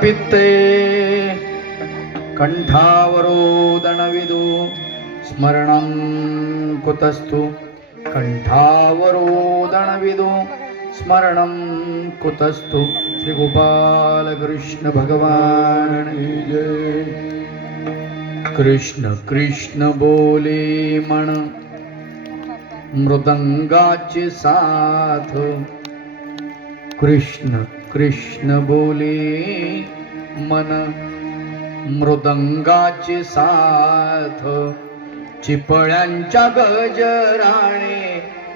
पित्ते कंठावरोदनविदु स्मरणं कुतस्तु कंठावरोदनविदु स्मरणं कुतस्तु। श्री गोपाल कृष्ण भगवान की जय। कृष्ण कृष्ण बोले मन मृदंगाची साथ, कृष्ण कृष्ण बोले मन मृदंगाची साथ, चिपळ्यांच्या गजराने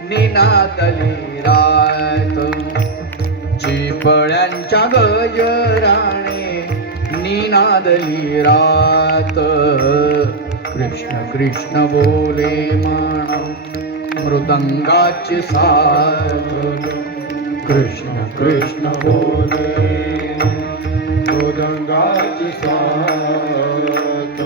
निनादली रात, चिपळ्यांच्या गजराने निनादली रात। कृष्ण कृष्ण बोले मन मृदंगाची साथ, कृष्ण कृष्ण बोले मृदंगाची साथ,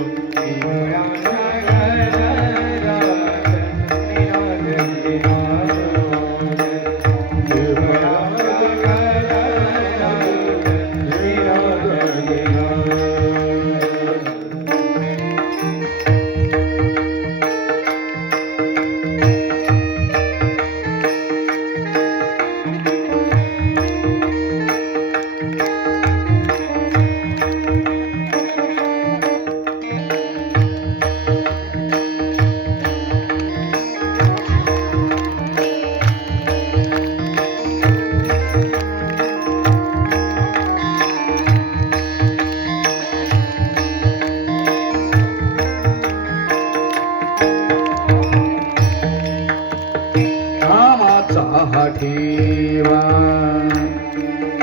ठेवा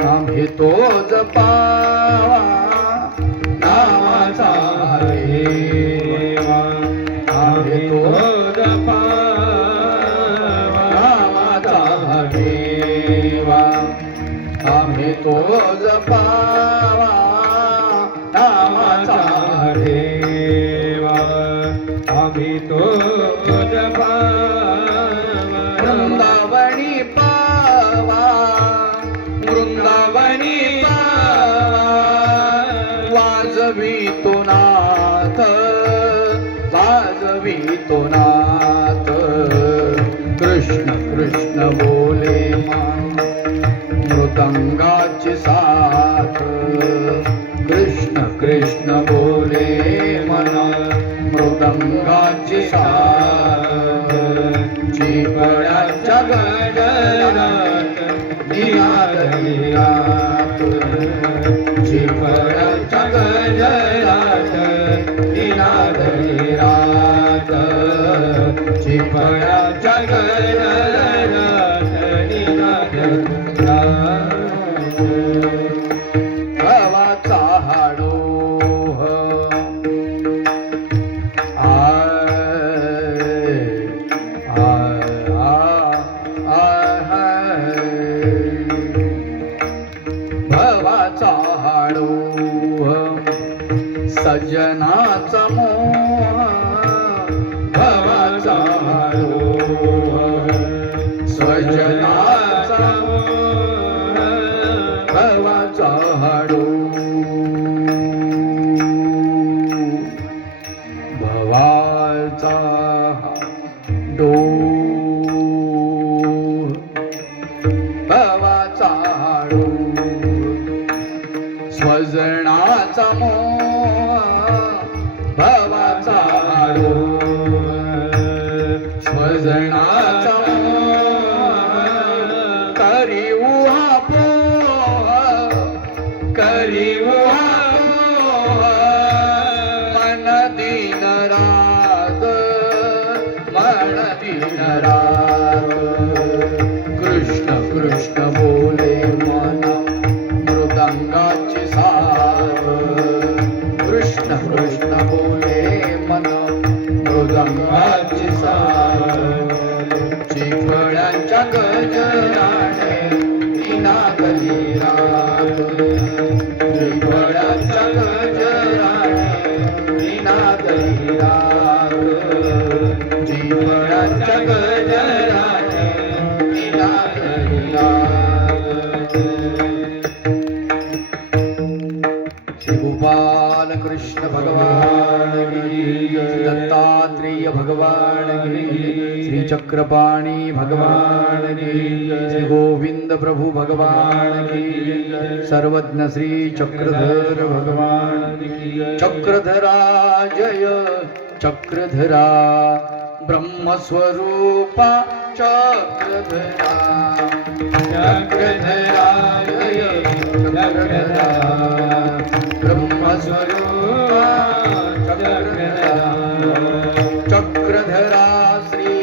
आम्ही तो जपावा, नामाचा ठेवा आम्ही तो जपावा, नामाचा ठेवा आम्ही तो जपावा, नामाचा ठेवा आम्ही तो जपावा। वृंदावनी पावा, वृंदावनी पावा, वाजवी तो नाथ, वाजवी तो नाथ। कृष्ण कृष्ण बोले मन मृदंगाची साथ, कृष्ण कृष्ण बोले मन मृदंगाची साथ, चिपळ्यांच्या गजरात निनादली रात, चिपळ्यांच्या गजरात निनादली रात, चिपळ्यांच्या गजरात निनादली रात। गव्हाचा हाडोह भवाचा हाडोह सजनाचा मोह, भवाचा हाडोह सजनाचा मोह, भवाचा हाडोह भवाचा हाडोह, भवाचा हाडोह स्वजनाचा मोह, भवाचा हाडोह स्वजनाचा मोह, करी उहापोह, करी उहापोह, मन दीन राग, मन दीन राग। कृष्ण कृष्ण बोले मन मृदंगाची साथ, कृष्ण कृष्ण बोले मन मृदंगाची साथ, चिपळ्यांच्या गजराने निनादली रात, चिपळ्यांच्या गजराने निनादली रात, चिपळ्यांच्या गजराने निनादली रात। गोपाल कृष्ण भगवान की जय, दत्तात्रेय भगवान की, श्री चक्रपाणी भगवान की जय, श्री गोविंद प्रभु भगवान की जय, सर्वज्ञ श्री चक्रधर भगवान की जय। चक्रधरा जय चक्रधरा ब्रह्मस्वरूपा चक्रधरा, चक्रधरा जय चक्रधरा ब्रह्मस्वरूपा चक्रधरा, चक्रधरा श्री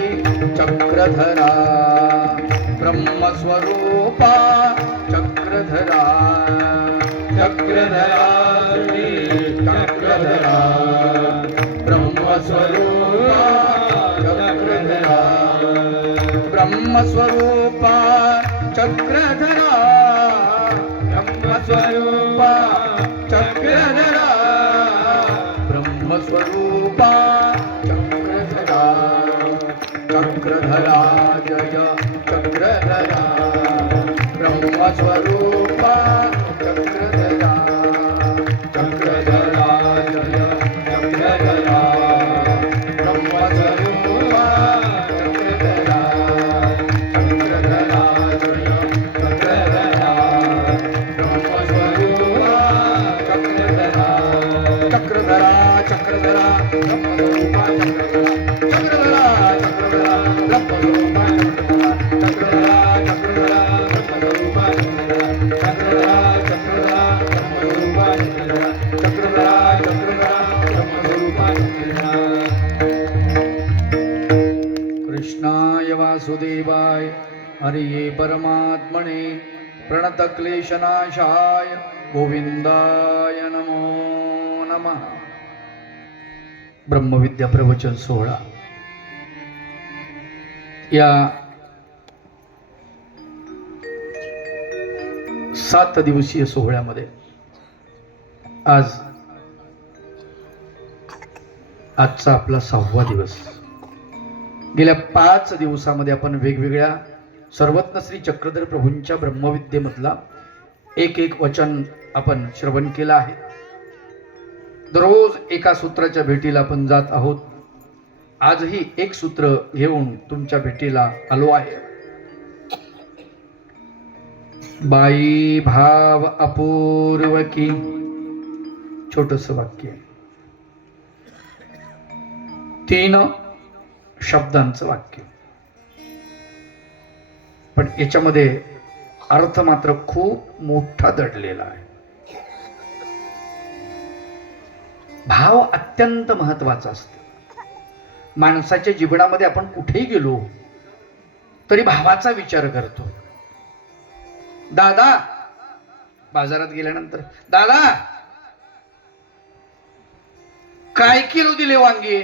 चक्रधरा ब्रह्मस्वरूपा चक्रधरा, चक्रधरा श्री चक्रधरा ब्रह्मस्वरूपा चक्रधरा, ब्रह्मस्वरूपा चक्रधरा, ब्रह्मस्वरूपा चक्रधरा, ब्रह्मस्वरूपा चक्रधरा, चक्रधरा जय चक्रधरा ब्रह्मस्वरूपा चक्रधरा, चक्रधरा जय चक्रधरा ब्रह्मस्वरूपा चक्रधरा, चक्रधरा जय चक्रधरा ब्रह्मस्वरूपा चक्रधरा, चक्रधरा चक्रधरा ब्रह्मस्वरूपा चक्रधरा, चक्रधरा चक्रधरा ब्रह्मस्वरूपा चक्रधरा, चक्रधरा चक्रधरा ब्रह्मस्वरूपा चक्रधरा, चक्रधरा चक्रधरा ब्रह्मस्वरूपा चक्रधरा, चक्रधरा चक्रधरा ब्रह्मस्वरूपा चक्रधरा। कृष्णाय वासुदेवाय हरिये परमात्मने प्रणतक्लेशनाशाय गोविंदाय नमो नमः। ब्रह्मविद्या प्रवचन सोहळा या 7 दिवसीय सोहळ्यामध्ये आजचा आपला 6वा दिवस। गेल्या 5 दिवसामध्ये आपण वेगवेगळ्या सर्वज्ञ श्री चक्रधर प्रभूंच्या ब्रह्मविद्येमधला एक वचन आपण श्रवण केलं आहे। दररोज एका सूत्राच्या भेटीला आपण जात आहोत। आजही एक सूत्र घेऊन तुमच्या भेटीला आलो आहे। बाई भाव अपूर्व की, छोटस वाक्य, 3 शब्दांचं वाक्य, पण याच्यामध्ये अर्थ मात्र खूप मोठा दडलेला आहे। भाव अत्यंत महत्वाचा असतो। माणसाच्या जीवनामध्ये आपण कुठेही गेलो तरी भावाचा विचार करतो। दादा, बाजारात गेल्यानंतर, दादा काय किलो दिले वांगे?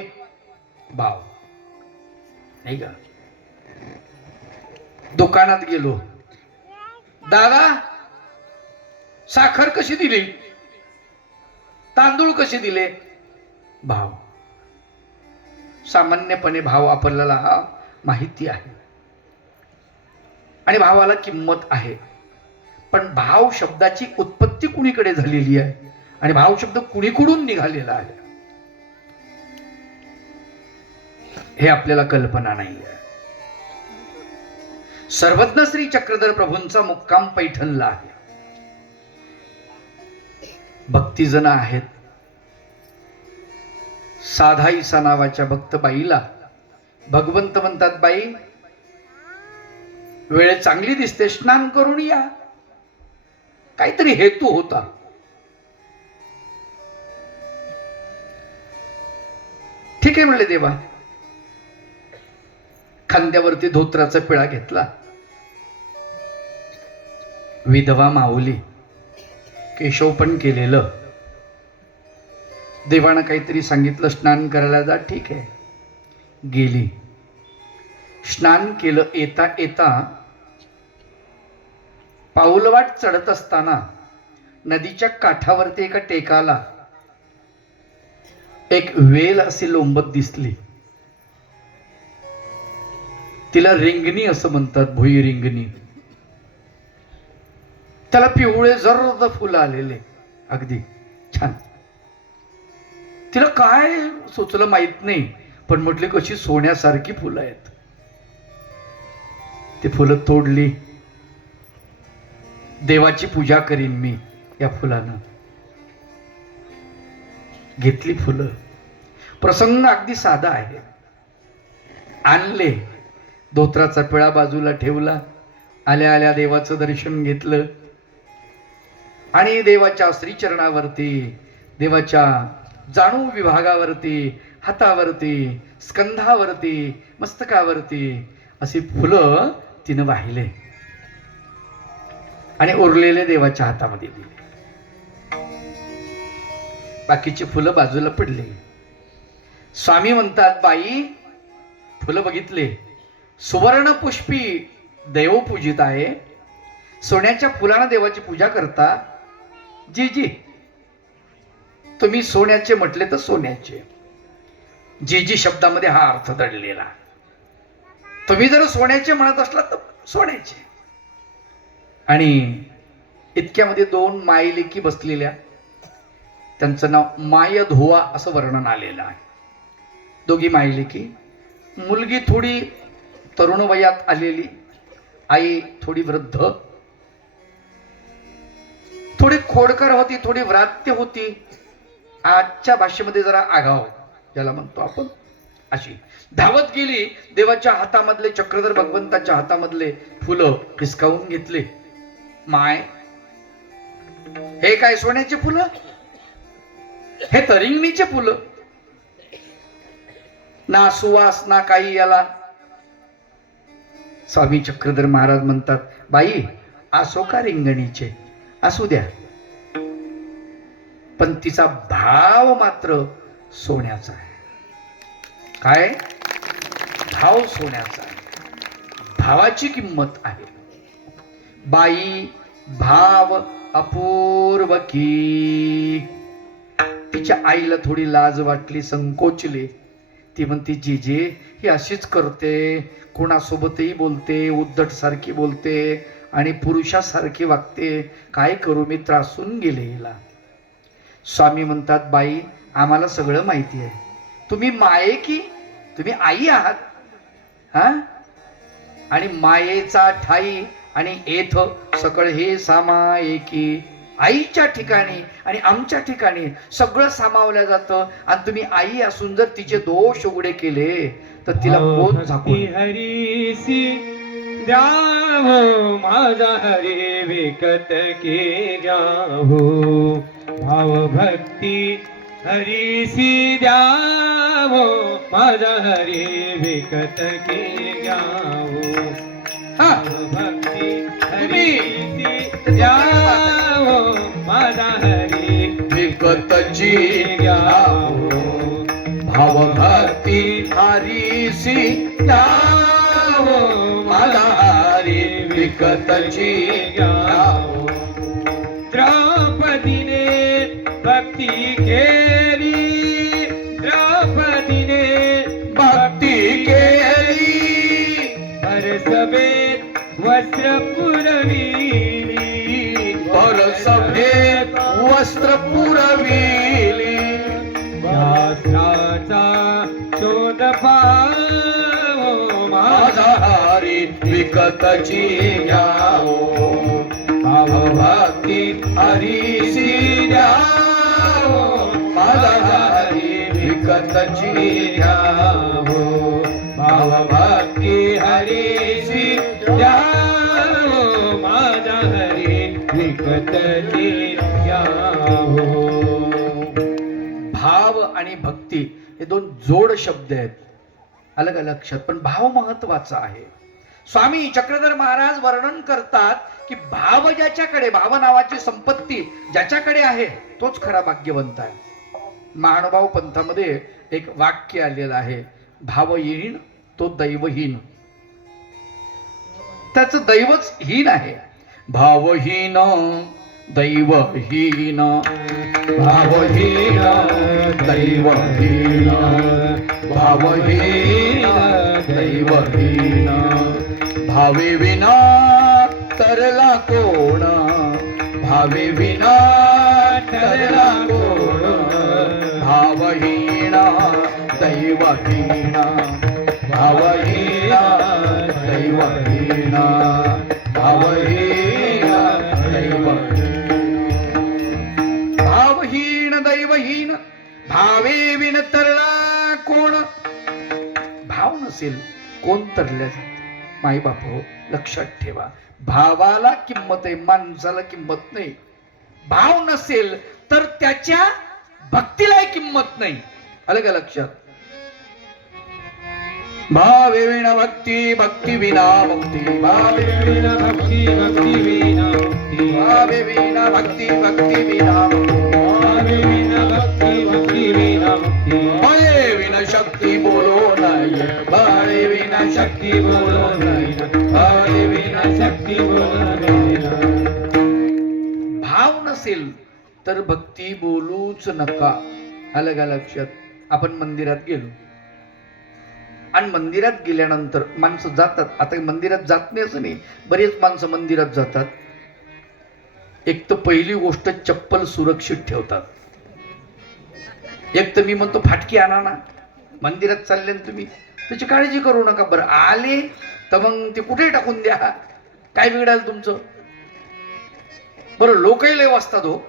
भाव, नाही का? दुकानात गेलो, दादा साखर कशी दिली? तांदूळ कसे दिले? भाव। सामान्यपणे भाव आपल्याला माहिती आहे आणि भावाला किंमत आहे, पण भाव शब्दाची उत्पत्ती कुणीकडे झालेली आहे आणि भाव शब्द कुणीकडून निघालेला आहे हे आपल्याला कल्पना नाही आहे। सर्वज्ञ श्री चक्रधर प्रभूंचा मुक्काम पैठणला आहे। भक्तिजन आहेत। साधा ईसा नावाच्या भक्त बाईला भगवंत म्हणतात, बाई वेळ चांगली दिसते, स्नान करून या। काहीतरी हेतू होता। ठीक आहे म्हणले देवा। खांद्यावरती धोत्राचा पिळा घेतला। विधवा माऊली, केशव पण केलेलं। देवानं काहीतरी सांगितलं, स्नान करायला जा। ठीक आहे, गेली, स्नान केलं। येता येता पाऊलवाट चढत असताना नदीच्या काठावरती एका टेकाला एक वेल अशी लोंबत दिसली। तिला रिंगणी असं म्हणतात, भुई रिंगणी। त्याला पिवळे जर्द फुलं आलेले, अगदी छान। तिला काय सुचलं माहित नाही, पण म्हटली कशी सोन्यासारखी फुलं आहेत. ती फुलं तोडली. देवाची पूजा करीन मी या फुलानं. घेतली फुलं. प्रसंग अगदी साधा आहे. आणले, धोत्राचा पिळा बाजूला ठेवला, आल्या आल्या देवाचं दर्शन घेतलं आणि देवाच्या श्रीचरणावरती, देवाच्या जाणू विभागावरती, हातावरती, स्कंधावरती, मस्तकावरती अशी फुलं तिनं वाहिले आणि उरलेले देवाच्या हातामध्ये दिले. बाकीची फुलं बाजूला पडली. स्वामी म्हणतात, बाई फुलं बघितले, सुवर्ण पुष्पी देव पूजित आहे. सोन्याच्या फुलानं देवाची पूजा करता? जी जी, तुम्ही सोन्याचे म्हटले तर सोन्याचे. जी जी शब्दामध्ये हा अर्थ दडलेला. तुम्ही जर सोन्याचे म्हणत असला तर सोन्याचे. आणि इतक्यामध्ये दोन मायलेकी बसलेल्या, त्यांचं नाव माय धुवा असं वर्णन आलेलं आहे. दोघी मायलेकी. मुलगी थोडी तरुण वयात आलेली, आई थोडी वृद्ध, थोडी खोडकर होती, थोडी व्रात्य होती, आजच्या भाषेमध्ये जरा आगाव ज्याला म्हणतो आपण, अशी धावत गेली. देवाच्या हातामधले, चक्रधर भगवंताच्या हातामधले फुलं हिसकावून घेतले. माय, हे काय सोन्याचे फुलं? हे तरिंगणीचे फुलं, ना सुवास ना काही याला. स्वामी चक्रधर महाराज म्हणतात, बाई असो का रिंगणीचे, असू द्या, पण तिचा भाव मात्र सोन्याचा आहे. काय भाव? सोन्याचा आहे. भावाची किंमत आहे. बाई भाव अपूर्व की. तिच्या आईला थोडी लाज वाटली, संकोचली. ती म्हणते, जीजे ही अशीच करते, कोणासोबतही बोलते, उद्धट सारखी बोलते आणि पुरुषासारखी वागते, काय करू, मी त्रासून गेले हिला. स्वामी म्हणतात, बाई आम्हाला सगळं माहिती आहे. तुम्ही माये की तुम्ही आई आहात? हा, आणि मायेचा ठाई आणि येथ सकळ हे सामायिकी. आईच्या ठिकाणी आणि आमच्या ठिकाणी सगळं सामावलं जातं. आणि तुम्ही आई असून जर तिचे दोष उघडे केले तर तिला कोण झाकून? हरीसी द्यावो माझा हरी विकत के घ्यावो. भाव भक्ती हरीसी द्यावो माझा हरी विकत के घ्यावो. भक्ती हरीसी द्यावो माझा हरी विकतची घ्यावो. भाव भक्ती हरीसी द्यावो माझा हरी विकतची घ्यावो. द्रौपदीने भक्ती केली, द्रौपदीने भक्ती केली, परसभेत वस्त्र पुरविली, परसभेत वस्त्र पुरविली. शास्त्राचा शोध पावो माझा हरी विकतची घ्यावो. भाव भक्ती हरीसी द्यावो माझा हरी विकतची घ्यावो. भाव भक्ती हरीसी द्यावो माझा हरी विकतची घ्यावो. भाव आणि भक्ती हे दोन जोड शब्द आहेत, अलग अलग लक्षात, पण भाव महत्वाचा आहे. स्वामी चक्रधर महाराज वर्णन करतात की भाव ज्याच्याकडे, भाव नावाची संपत्ती ज्याच्याकडे आहे तोच खरा भाग्यवंत आहे. महानुभाव पंथामध्ये एक वाक्य आलेलं आहे, भावहीन तो दैवहीन. त्याचं दैवच हीन आहे. भावहीन दैवहीन, भावहीन दैवहीन, भावहीन दैवहीन. भावे विना तरला कोण, भावे विना तरला कोण. भाव भावहीना दैवहीना भावहीना दैवहीना भावहीना भावहीन दैवहीन भावे विन तरला कोण. भाव नसेल कोण तरल्या जात. माई बाप हो, लक्षात ठेवा, भावाला किंमत आहे, माणसाला किंमत नाही. भाव नसेल तर त्याच्या भक्तीलाही किंमत नाही. आलं का लक्षात? भावे विना भक्ती, भक्ती विना मुक्ती. भावे विना भक्ती भक्ती विना मुक्ती. भावे विना भक्ती, भक्ती विना मुक्ती. भावे विना भक्ती भक्ती विना मुक्ती. बाळे विना शक्ती बोलो नाही. बाळे विना शक्ती बोलो नाही. बाळे विना शक्ती बोलविना. भाव नसेल तर भक्ती बोलूच नका. आलं का लक्षात? आपण मंदिरात गेलो आणि मंदिरात गेल्यानंतर माणसं जातात. आता मंदिरात जात नाही असं नाही, बरेच माणसं मंदिरात जातात. एक तर पहिली गोष्ट चप्पल सुरक्षित ठेवतात. एक तर मी म्हणतो फाटकी आणा ना. मंदिरात चालले ना तुम्ही, त्याची काळजी करू नका. बरं आले तर मग ते कुठे टाकून द्या, काय बिघडाल तुमचं? बरं लोकही लय वाजतात हो.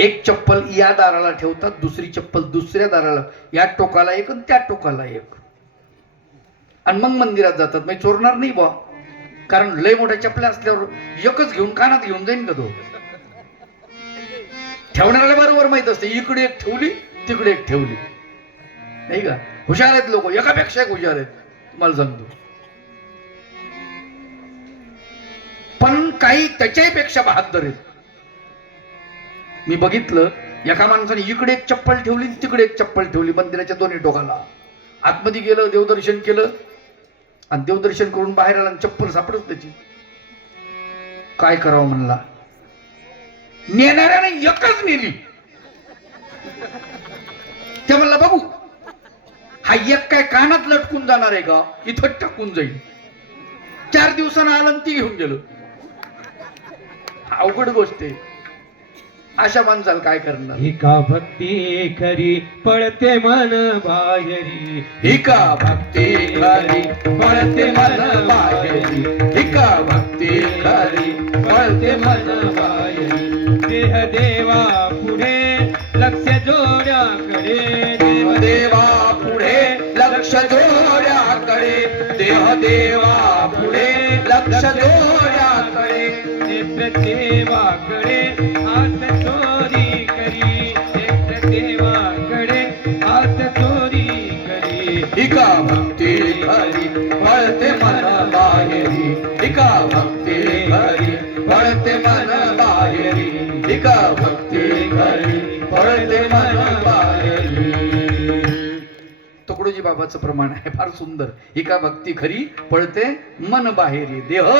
एक चप्पल या दाराला ठेवतात, दुसरी चप्पल दुसऱ्या दाराला, या टोकाला एक आणि त्या टोकाला एक, आणि मग मंदिरात जातात. मग चोरणार नाही बा, कारण लय मोठ्या चपल्या असल्यावर एकच घेऊन कानात घेऊन जाईन का तो? ठेवणाऱ्याला बरोबर माहित असते, इकडे एक ठेवली तिकडे एक ठेवली, नाही का? हुशार आहेत लोक, एकापेक्षा एक हुशार आहेत, तुम्हाला सांगतो. पण काही त्याच्याही बहादर आहेत. मी बघितलं, एका माणसाने इकडे एक चप्पल ठेवली तिकडे एक चप्पल ठेवली मंदिराच्या दोन्ही टोकाला. आतमध्ये गेलं, देवदर्शन केलं आणि देवदर्शन करून बाहेर आला, चप्पल सापडत त्याची. काय करावं म्हणला, नेणाऱ्याने एकच नेली. ते म्हणला बघू हा एक काय कानात लटकून जाणार आहे का, इथं टाकून जाईल. 4 दिवसानं आलं ती घेऊन गेलो. अवघड गोष्ट आहे. अशा माणसाला काय करणार? ही का भक्ती खरी पळते मन बाहेरी. ही का भक्ती खरी पळते मन बाहेरी. ही का भक्ती खरी पळते मन बाहेरी. देह देवा पुढे लक्ष जोड्याकडे. देव देवा पुढे लक्ष जोड्याकडे. देह देवा पुढे लक्ष जोड्याकडे. नेत्र देवाकडे हात चोरी करी. नेत्र देवाकडे हात चोरी करी. ही का भक्ती खरी पळते मन बाहेरी. ही का भक्ती खरी पळते मन बाहेरी. ही का भक्ती खरी पळते मन बाहेरी. तुकडोजी बाबाचं प्रमाण आहे, फार सुंदर. ही का भक्ती खरी पळते मन बाहेरी. देह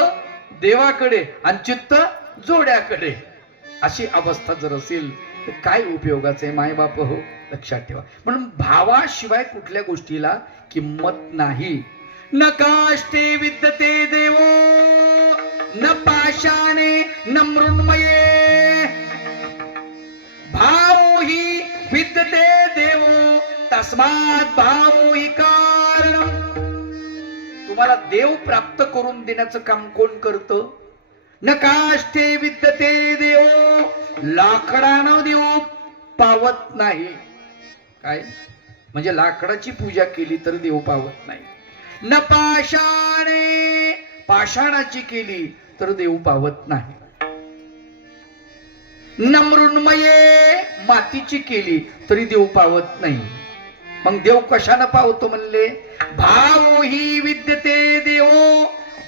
देवाकडे आणि चित्त जोड्याकडे. अशी अवस्था जर असेल तर काय उपयोगाचे माय बाप हो, लक्षात ठेवा. म्हणून भावाशिवाय कुठल्या गोष्टीला किंमत नाही. न काष्टे विद्यते देवो न पाषाणे न मृण्मये. भावो हि विद्यते देवो तस्मात् भावो हि कारणम्. तुम्हाला देव प्राप्त करून देण्याचं काम कोण करतं? न काष्टे विद्यते देवो. लाकडानं देव पावत नाही. काय म्हणजे लाकडाची पूजा केली तर देव पावत नाही. न पाषाणे, पाषाणाची केली तर देव पावत नाही. न मृण्मये, मातीची केली तरी देव पावत नाही. मग देव कशानं पावतो म्हणले? भाव ही विद्यते देवो.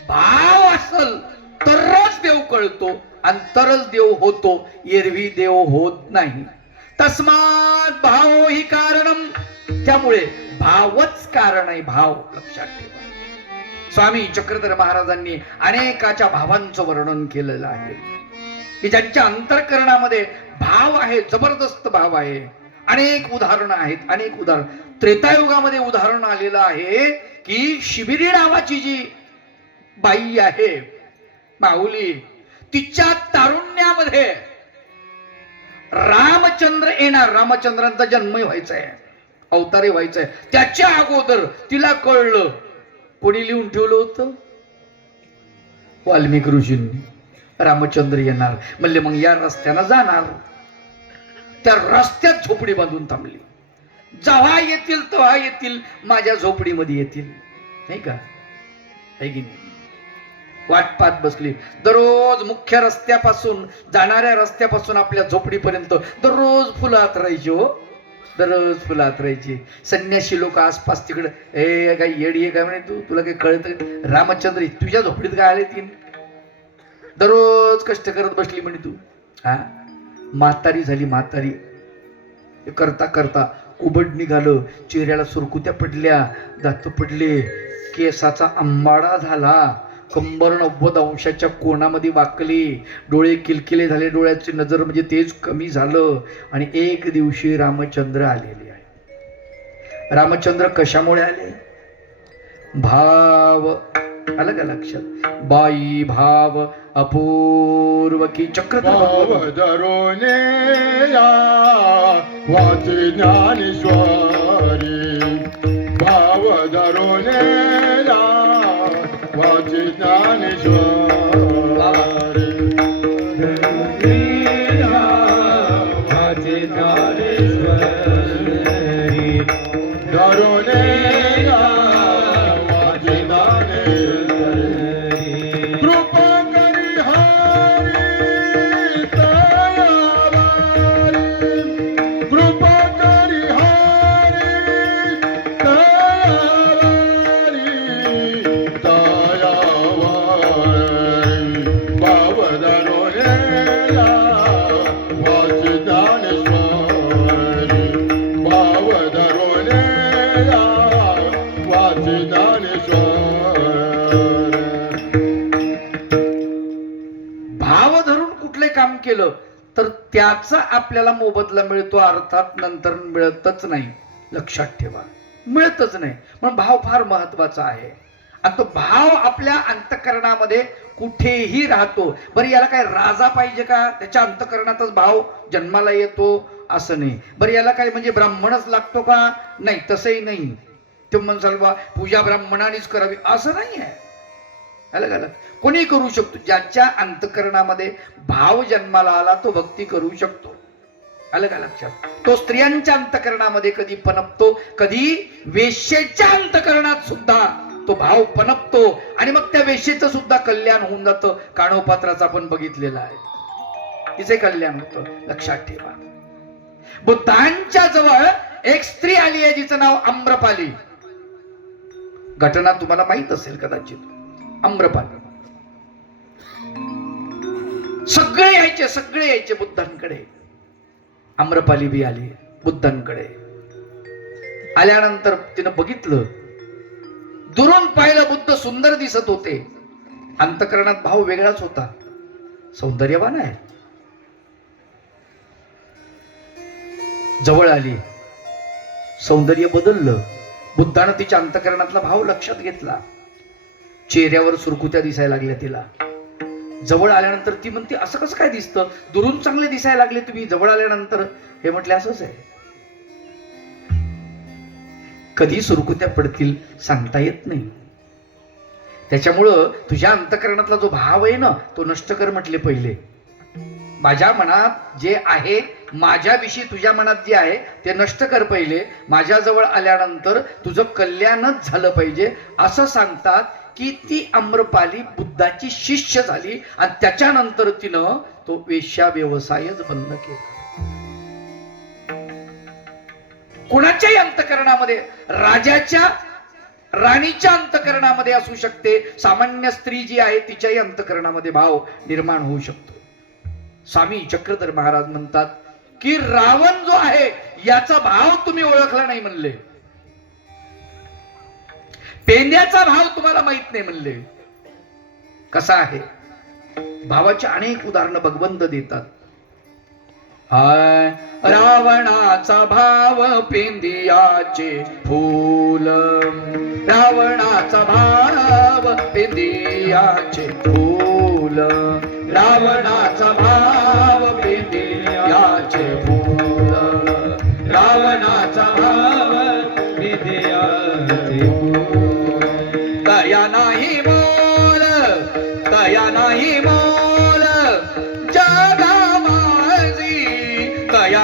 भाव असल तरच देव कळतो आणि तरच देव होतो, एरवी देव होत नाही. तस्मात् भावो हि कारणम. त्यामुळे भावच कारण आहे. भाव लक्षात ठेवा. स्वामी चक्रधर महाराजांनी अनेकाच्या भावांचं वर्णन केलेलं आहे की ज्यांच्या अंतःकरणामध्ये भाव आहे, जबरदस्त भाव आहे. अनेक उदाहरणं आहेत, अनेक उदाहरण. त्रेतायुगामध्ये उदाहरण आलेलं आहे की शिबिरी नावाची जी बाई आहे माऊली, तिच्या तारुण्यामध्ये रामचंद्र येणार, रामचंद्रांचा जन्म व्हायचा आहे, अवतारी व्हायचा आहे, त्याच्या अगोदर तिला कळलं. कोणी लिहून ठेवलं होतं? वाल्मिक ऋषींनी. रामचंद्र येणार म्हणले मग या रस्त्यानं जाणार. त्या रस्त्यात झोपडी बांधून थांबली. जेव्हा येतील तेव्हा येतील, माझ्या झोपडीमध्ये येतील, नाही का? है की नाही? वाट पाहत बसली. दररोज मुख्य रस्त्यापासून, जाणाऱ्या रस्त्यापासून आपल्या झोपडीपर्यंत दररोज फुलात राहायची. हो, दररोज फुलात राहायची. संन्याशी लोक आसपास तिकडे, ए काय येडी आहे काय म्हणे तू, तुला काही कळत? रामचंद्र तुझ्या झोपडीत काय आले? तीन दररोज कष्ट करत बसली म्हणे तू. हा, म्हातारी झाली म्हातारी. करता करता कुबड निघालं, चेहऱ्याला सुरकुत्या पडल्या, दात पडले, केसाचा आंबाडा झाला, कंबर 90 अंशाच्या कोणामध्ये वाकली, डोळे किलकिले झाले, डोळ्याची नजर म्हणजे तेज कमी झालं. आणि एक दिवशी रामचंद्र आलेले आहे. रामचंद्र कशामुळे आले? भाव आलं का लक्षात? बाई भाव अपूर्व की चक्रधर धरोने वाचे ज्ञानेश्वरी, भाव धरोने वाचे ज्ञानेश्वरी, वाचे ज्ञानेश्वरी, धरोने वाचे ज्ञानेश्वरी, कृपा करी हरी दयावारी, कृपा करी हरी दयावारी, दयावारी, भाव धरोने वाचे ज्ञानेश्वरी, भाव धरोने वाचे ज्ञानेश्वरी. भाव धरून कुठले काम केलं तर त्याचा आपल्याला मोबदला मिळतो, अर्थात नंतर मिळतच नाही. लक्षात ठेवा, मिळतच नाही. पण भाव फार महत्वाचा आहे. आणि तो भाव आपल्या अंतःकरणामध्ये कुठेही राहतो. बरं, याला काय राजा पाहिजे का? त्याच्या अंतःकरणातच भाव जन्माला येतो असं नाही. बरं, याला काय म्हणजे ब्राह्मणच लागतो का? नाही, तसंही नाही. ते म्हणसाल बा पूजा ब्राह्मणानेच करावी असं नाही आहे. अलग कोणी करू शकतो. ज्याच्या अंतःकरणामध्ये भाव जन्माला आला तो भक्ती करू शकतो. अलग लक्षात. तो स्त्रियांच्या अंतःकरणामध्ये कधी पनपतो, कधी वेश्येच्या अंतःकरणात सुद्धा तो भाव पनपतो. आणि मग त्या वेश्येचं सुद्धा कल्याण होऊन जातं. काणोपात्राचं आपण बघितलेलं आहे, तिचे कल्याण होतं. लक्षात ठेवा. बुद्धांच्या जवळ एक स्त्री आली आहे जिचं नाव आम्रपाली. घटना तुम्हाला माहित असेल कदाचित. आम्रपाली सगळे यायचे बुद्धांकडे. आम्रपाली बी आली बुद्धांकडे. आल्यानंतर तिनं बघितलं, दुरून पाहिलं, बुद्ध सुंदर दिसत होते. अंतःकरणात भाव वेगळाच होता. सौंदर्यवान आहे. जवळ आली, सौंदर्य बदललं. बुद्धानं तिच्या अंतःकरणातला भाव लक्षात घेतला. चेहऱ्यावर सुरकुत्या दिसायला लागल्या तिला. जवळ आल्यानंतर ती म्हणते, असं कसं काय दिसतं? दुरून चांगले दिसायला लागले तुम्ही, जवळ आल्यानंतर? हे म्हटले, असंच आहे. कधी सुरकुत्या पडतील सांगता येत नाही. त्याच्यामुळं तुझ्या अंतःकरणातला जो भाव आहे ना, तो नष्ट कर म्हटले पहिले. माझ्या मनात जे आहे, माझ्याविषयी तुझ्या मनात जे आहे ते नष्ट कर पहिले. माझ्याजवळ आल्यानंतर तुझं कल्याणच झालं पाहिजे असं सांगतात. की ती आम्रपाली बुद्धाची शिष्य झाली आणि त्याच्यानंतर तिनं तो वेश्या व्यवसायच बंद केला. कुणाच्याही अंतःकरणामध्ये, राजाच्या राणीच्या अंतःकरणामध्ये असू शकते, सामान्य स्त्री जी आहे तिच्याही अंतःकरणामध्ये भाव निर्माण होऊ शकतो. स्वामी चक्रधर महाराज म्हणतात की रावण जो आहे याचा भाव तुम्ही ओळखला नाही म्हणले. पेंड्याचा भाव तुम्हाला माहित नाही म्हणले. कसा आहे? भावाची अनेक उदाहरणं भगवंत देतात. रावणाचा भाव पेंदियाचे फूल, रावणाचा भाव पेंदियाचे फूल, रावणाचा भाव पेंदियाचे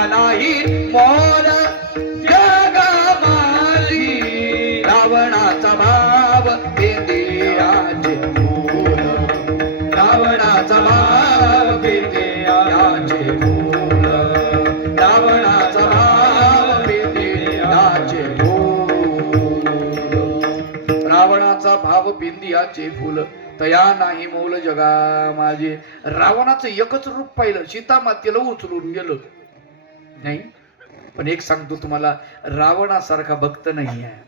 नाही मोल जगामाली रावणाचा भाव भेदियाचे मूल रावणाचा भाव भेदियाचे मूल रावणाचा भाव भेदियाचे मूल रावणाचा भाव बिंदियाचे फुल तया नाही मोल जगा माझे. रावणाचं एकच रूप पाहिलं, सीता मातेला उचलून गेलं नाही. पण एक सांगतो तुम्हाला, रावणासारखा भक्त नाही आहे.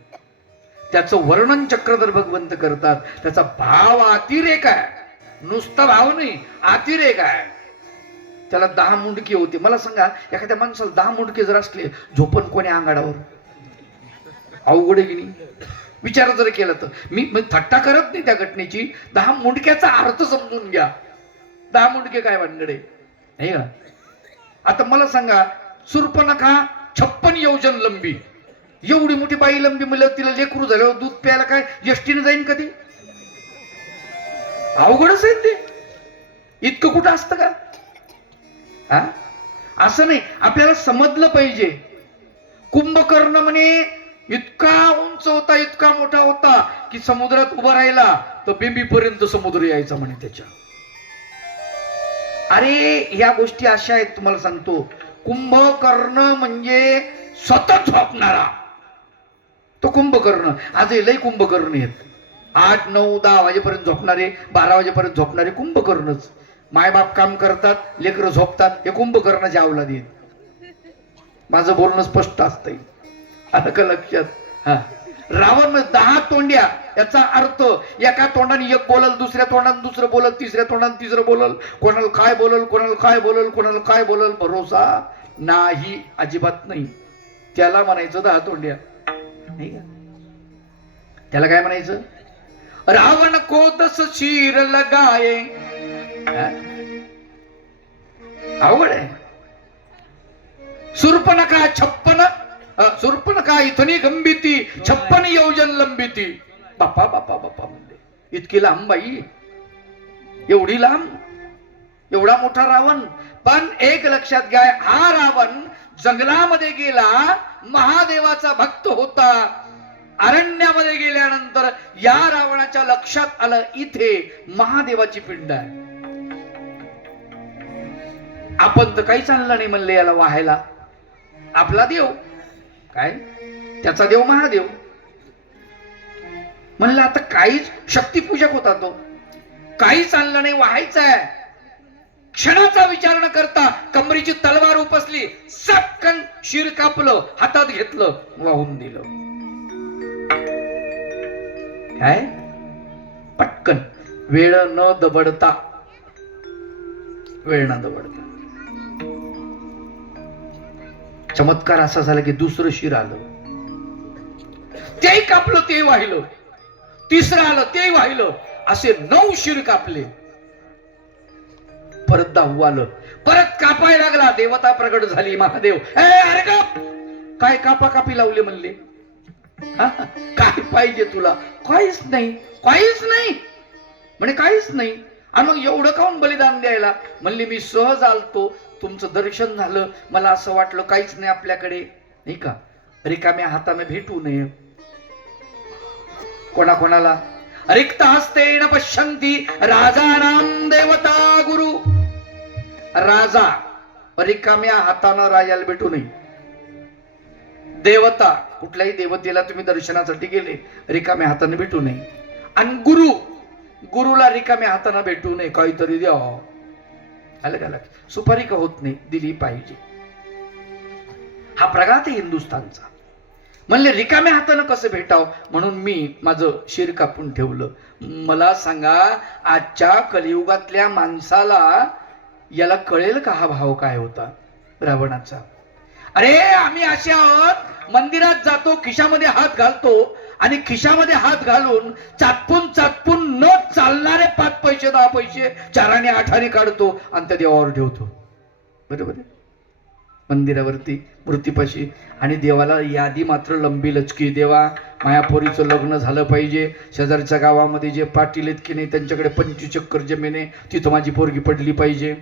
त्याचं वर्णन चक्रधर भगवंत करतात. त्याचा भाव अतिरेक आहे, नुसता भाव नाही, अतिरेक आहे. त्याला 10 मुंडके होते. मला सांगा, एखाद्या माणसाला 10 मुंडके जर असले, झोपण कोणी अंगाडावर? अवघड आहे की नाही? विचार जर केला तर. मी थट्टा करत नाही त्या घटनेची. 10 मुंडक्याचा अर्थ समजून घ्या. 10 मुंडके काय भानगडे नाही का? आता मला सांगा, शूर्पणखा 56 योजन लंबी, एवढी मोठी बाई लंबी, मला तिला लेकरू झाल्यावर दूध प्यायला काय एसटीने जाईन कधी? अवघडच आहे ते. इतकं कुठं असतं का? हा, असं नाही. आपल्याला समजलं पाहिजे. कुंभकर्ण म्हणे इतका उंच होता, इतका मोठा होता की समुद्रात उभा राहिला तर बिंबीपर्यंत समुद्र यायचा म्हणे त्याच्या. अरे या गोष्टी अशा आहेत, तुम्हाला सांगतो. कुंभकर्ण म्हणजे सतत झोपणारा तो कुंभकर्ण. आजही लय कुंभकर्ण आहेत. 8, 9, 10 वाजेपर्यंत झोपणारे, 12 वाजेपर्यंत झोपणारे कुंभकर्णच. मायबाप काम करतात, लेकरं झोपतात, हे कुंभकर्णाच्या अवलादी आहेत. माझं बोलणं स्पष्ट असतंय, आलं का लक्षात? हा, रावण 10 तोंड्या, याचा अर्थ एका तोंडाने एक बोलल, दुसऱ्या तोंडाने दुसरं बोलल, तिसऱ्या तोंडाने तिसरं बोलल, कोणाला काय बोलल, कोणाला काय बोलल, कोणाला काय बोलल, भरोसा नाही, अजिबात नाही. त्याला म्हणायचं 10 तोंड्या नाही का? त्याला काय म्हणायचं? रावण को 10 शीर लगाये. अवघड आहे. शूर्पणखा 56, शूर्पणखा इथनी गंभीती 56 योजन लंबीती. बापा बापा बापा म्हणजे इतकी लांब बाई, एवढी लांब, एवढा मोठा रावण. पण एक लक्षात घ्या, हा रावण जंगलामध्ये गेला, महादेवाचा भक्त होता. अरण्यामध्ये गेल्यानंतर या रावणाच्या लक्षात आलं इथे महादेवाची पिंड आहे. आपण तर काहीच आणलं नाही म्हणले याला वाहायला. आपला देव काय, त्याचा देव महादेव. म्हणलं आता काहीच, शक्तीपूजक होता तो, काहीच आणलं नाही, व्हायचं आहे. क्षणाचा विचार न करता कमरीची तलवार उपसली, सटकन शिर कापलं, हातात घेतलं, वाहून दिलं. काय पटकन, वेळ न दबडता, वेळ न दबडता. चमत्कार असा झाला की दुसरं शिर आलं, तेही कापलं, ते वाहिलं. तिसरं आलं, ते वाहिलं. असे 9 शिर कापले. परत 10 आलं, परत कापायला लागला. देवता प्रगट झाली. महादेव, अरे काय कापा कापी लावले म्हणले? काय पाहिजे तुला? काहीच नाही, काहीच नाही म्हणे, काहीच नाही. आणि मग एवढं काऊन बलिदान द्यायला? म्हणले मी सहज आलतो, तुमचं दर्शन झालं, मला असं वाटलं काहीच नाही आपल्याकडे नाही का, रिकाम्या हाताने भेटू नये. कोणाकोणाला? रिक्त हस्तेन पश्यन्ति राजानां देवता गुरु. राजा रिकाम्या हाताने राजाला भेटू नये. देवता, कुठल्याही देवतेला तुम्ही दर्शनासाठी गेले, रिकाम्या हाताने भेटू नये. आणि गुरु, गुरुला रिकाम्या हाताने भेटू नये, काहीतरी द्या. आलं का? सुपारी का होत नाही, दिली पाहिजे. हा प्रघात आहे हिंदुस्थानचा. म्हणले रिकाम्या हातानं कसं भेटावं, म्हणून मी माझं शिर कापून ठेवलं. मला सांगा, आजच्या कलियुगातल्या माणसाला याला कळेल का हा भाव काय होता रावणाचा? अरे आम्ही असे आहोत, मंदिरात जातो, खिशामध्ये हात घालतो आणि खिशामध्ये हात घालून चाटपून चाटपून न चालणारे 5 पैसे 10 पैसे 4 आणि 8 आणे काढतो आणि त्या देवावर ठेवतो. बरोबर आहे? मंदिरावरती मूर्तीपाशी. आणि देवाला यादी मात्र लंबी लचकी. देवा मायापोरीचं लग्न झालं पाहिजे, शेजारच्या गावामध्ये जे पाटील आहेत की नाही त्यांच्याकडे 25 एकर जमीन आहे, तिथं माझी पोरगी पडली पाहिजे,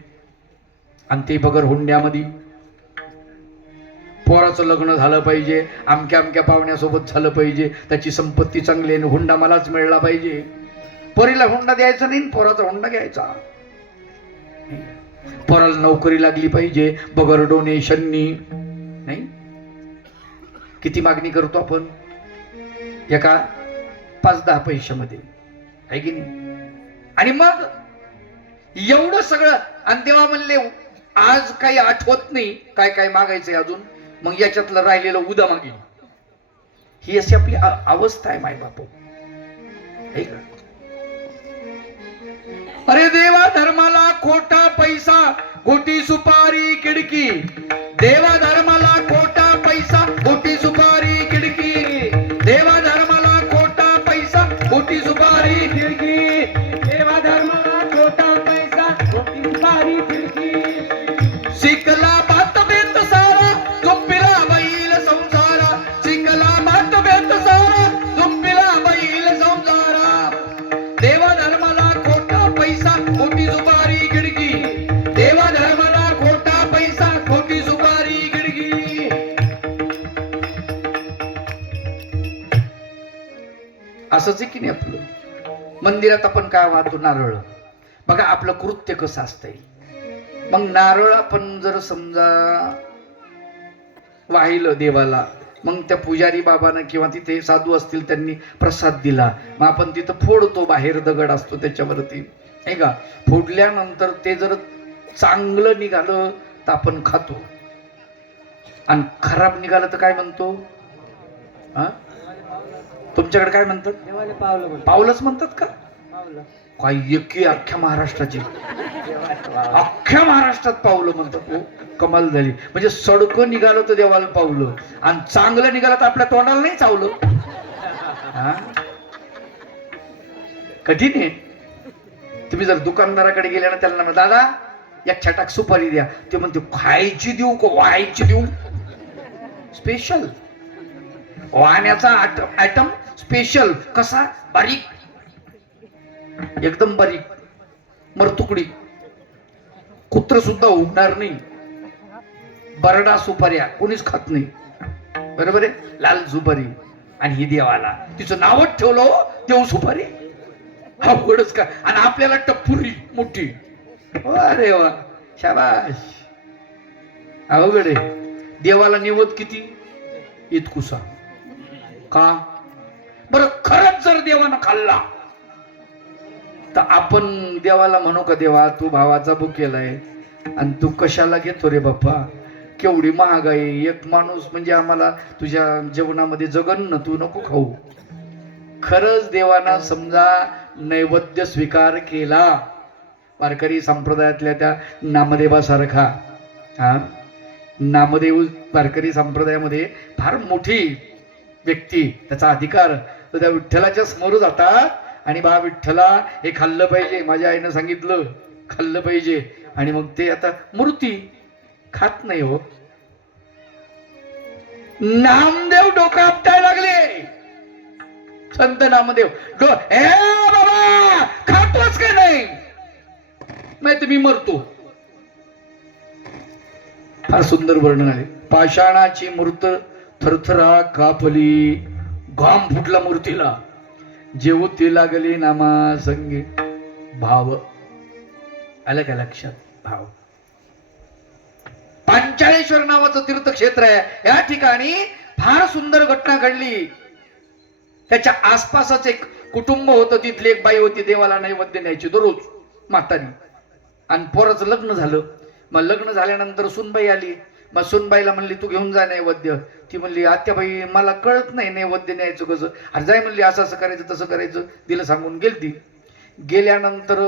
आणि ते बगर हुंड्यामध्ये. पोराचं लग्न झालं पाहिजे, अमक्या अमक्या पाहुण्यासोबत झालं पाहिजे, त्याची संपत्ती चांगली आहे, हुंडा मलाच मिळला पाहिजे. पोरीला हुंडा द्यायचा नाही, पोराचा हुंडा घ्यायचा. पोराला नोकरी लागली पाहिजे बगर डोनेशननी. नाही, किती मागणी करतो आपण एका 5-10 पैशामध्ये, आहे की नाही? आणि मग एवढं सगळं, आणि तेव्हा म्हणले आज काही आठवत नाही काय काय मागायचंय अजून, मग याच्यातलं राहिलेलं उद्या मागेल. ही अशी आपली अवस्था आहे माय बाप. अरे देवा धर्माला खोटा पैसा, खोटी सुपारी खिडकी. देवा धर्माला खोटा पैसा, खोटी सुपारी खिडकी. देवा धर्माला खोटा पैसा, खोटी सुपारी खिडकी. देवा धर्माला खोटा पैसा, खोटी सुपारी खिडकी. शिकला बात बेत सारा, झोपिला बैल संसारा. शिकला बात बेत सारा, झोपिला बैल संसारा. देवा धर्माला खोटा पैसा, खोटी सुपारी खिडकी. देवा धर्माला खोटा पैसा, खोटी सुपारी खिडकी. असंच आहे की नाही आपलं. मंदिरात आपण काय वाहतो? नारळ. बघा आपलं कृत्य कसं असतंय. मग नारळ आपण जर समजा वाहिलं देवाला, मग त्या पुजारी बाबांना किंवा तिथे साधू असतील त्यांनी प्रसाद दिला, मग आपण तिथं फोडतो, बाहेर दगड असतो त्याच्यावरती, नाही का? फोडल्यानंतर ते जर चांगलं निघालं तर आपण खातो, आणि खराब निघालं तर काय म्हणतो? हा, तुमच्याकडे काय म्हणतात? देवाला पावलं म्हणतात. पावलंच म्हणतात का? पावलं. काही एकी अख्ख्या महाराष्ट्राची, अख्ख्या महाराष्ट्रात पावलं म्हणतात. हो, कमाल झाली. म्हणजे सडकं निघालं तर देवाला पावलं, आणि चांगलं निघालं तर आपल्या तोंडाला नाही चावलं. हा, कठीण आहे. तुम्ही जर दुकानदाराकडे गेले ना, त्याला म्हणा दादा एक छटाक सुपारी द्या, ते म्हणते खायची देऊ का व्हायची देऊ? स्पेशल वाहण्याचा आयटम स्पेशल. कसा? बारीक, एकदम बारीक, मरतुकडी, कुत्र सुद्धा उडणार नाही. बरडा सुपाऱ्या कोणीच खात नाही, बरोबर आहे? लाल सुपारी. आणि ही देवाला तिचं नावच ठेवलं देव सुपारी. अवघडच का? आणि आपल्याला टप्पुरी मोठी. अरे वा, शाबाश. अवघड आहे. देवाला निवत किती? इतकुसा. का बरं? खरंच जर देवानं खाल्ला तर आपण देवाला म्हणू का देवा तू भावाचा बुक केलाय आणि तू कशाला घेतो रे बाप्पा? केवढी महागाई. एक माणूस म्हणजे आम्हाला तुझ्या जेवणामध्ये जगन ना, तू नको खाऊ. खरंच देवाना समजा नैवेद्य स्वीकार केला, वारकरी संप्रदायातल्या त्या नामदेवासारखा. हा, नामदेव वारकरी संप्रदायामध्ये फार मोठी व्यक्ती, त्याचा अधिकार. तर त्या विठ्ठलाच्या समोर जातात आणि बा विठ्ठला हे खाल्लं पाहिजे, माझ्या आईनं सांगितलं खाल्लं पाहिजे. आणि मग ते आता मूर्ती खात नाही. हो, नामदेव डोकं आपटायला लागले. संत नामदेव ए बाबा खातोच का नाही? नाही तुम्ही मरतो. फार सुंदर वर्णन आहे. पाषाणाची मूर्त थरथरा कापली, घाम फुटला मूर्तीला. जेवती लागली नामा संगे भाव. आलं का लक्षात? भाव. पांचाळेश्वर नावाचं तीर्थक्षेत्र आहे. या ठिकाणी फार सुंदर घटना घडली. त्याच्या आसपासच एक कुटुंब होतं. तिथली एक बाई होती, देवाला नैवेद्य न्यायची दररोज, म्हातारी. आणि पोराचं लग्न झालं. मग लग्न झाल्यानंतर सुनबाई आली. मग सुनबाईला म्हणली तू घेऊन जा नैवेद्य. ती म्हणली आत्याबाई मला कळत नाही नैवेद्य न्यायचं कसं. अरे जाय म्हणली, असं असं करायचं तसं करायचं. तिला सांगून गेलती. गेल्यानंतर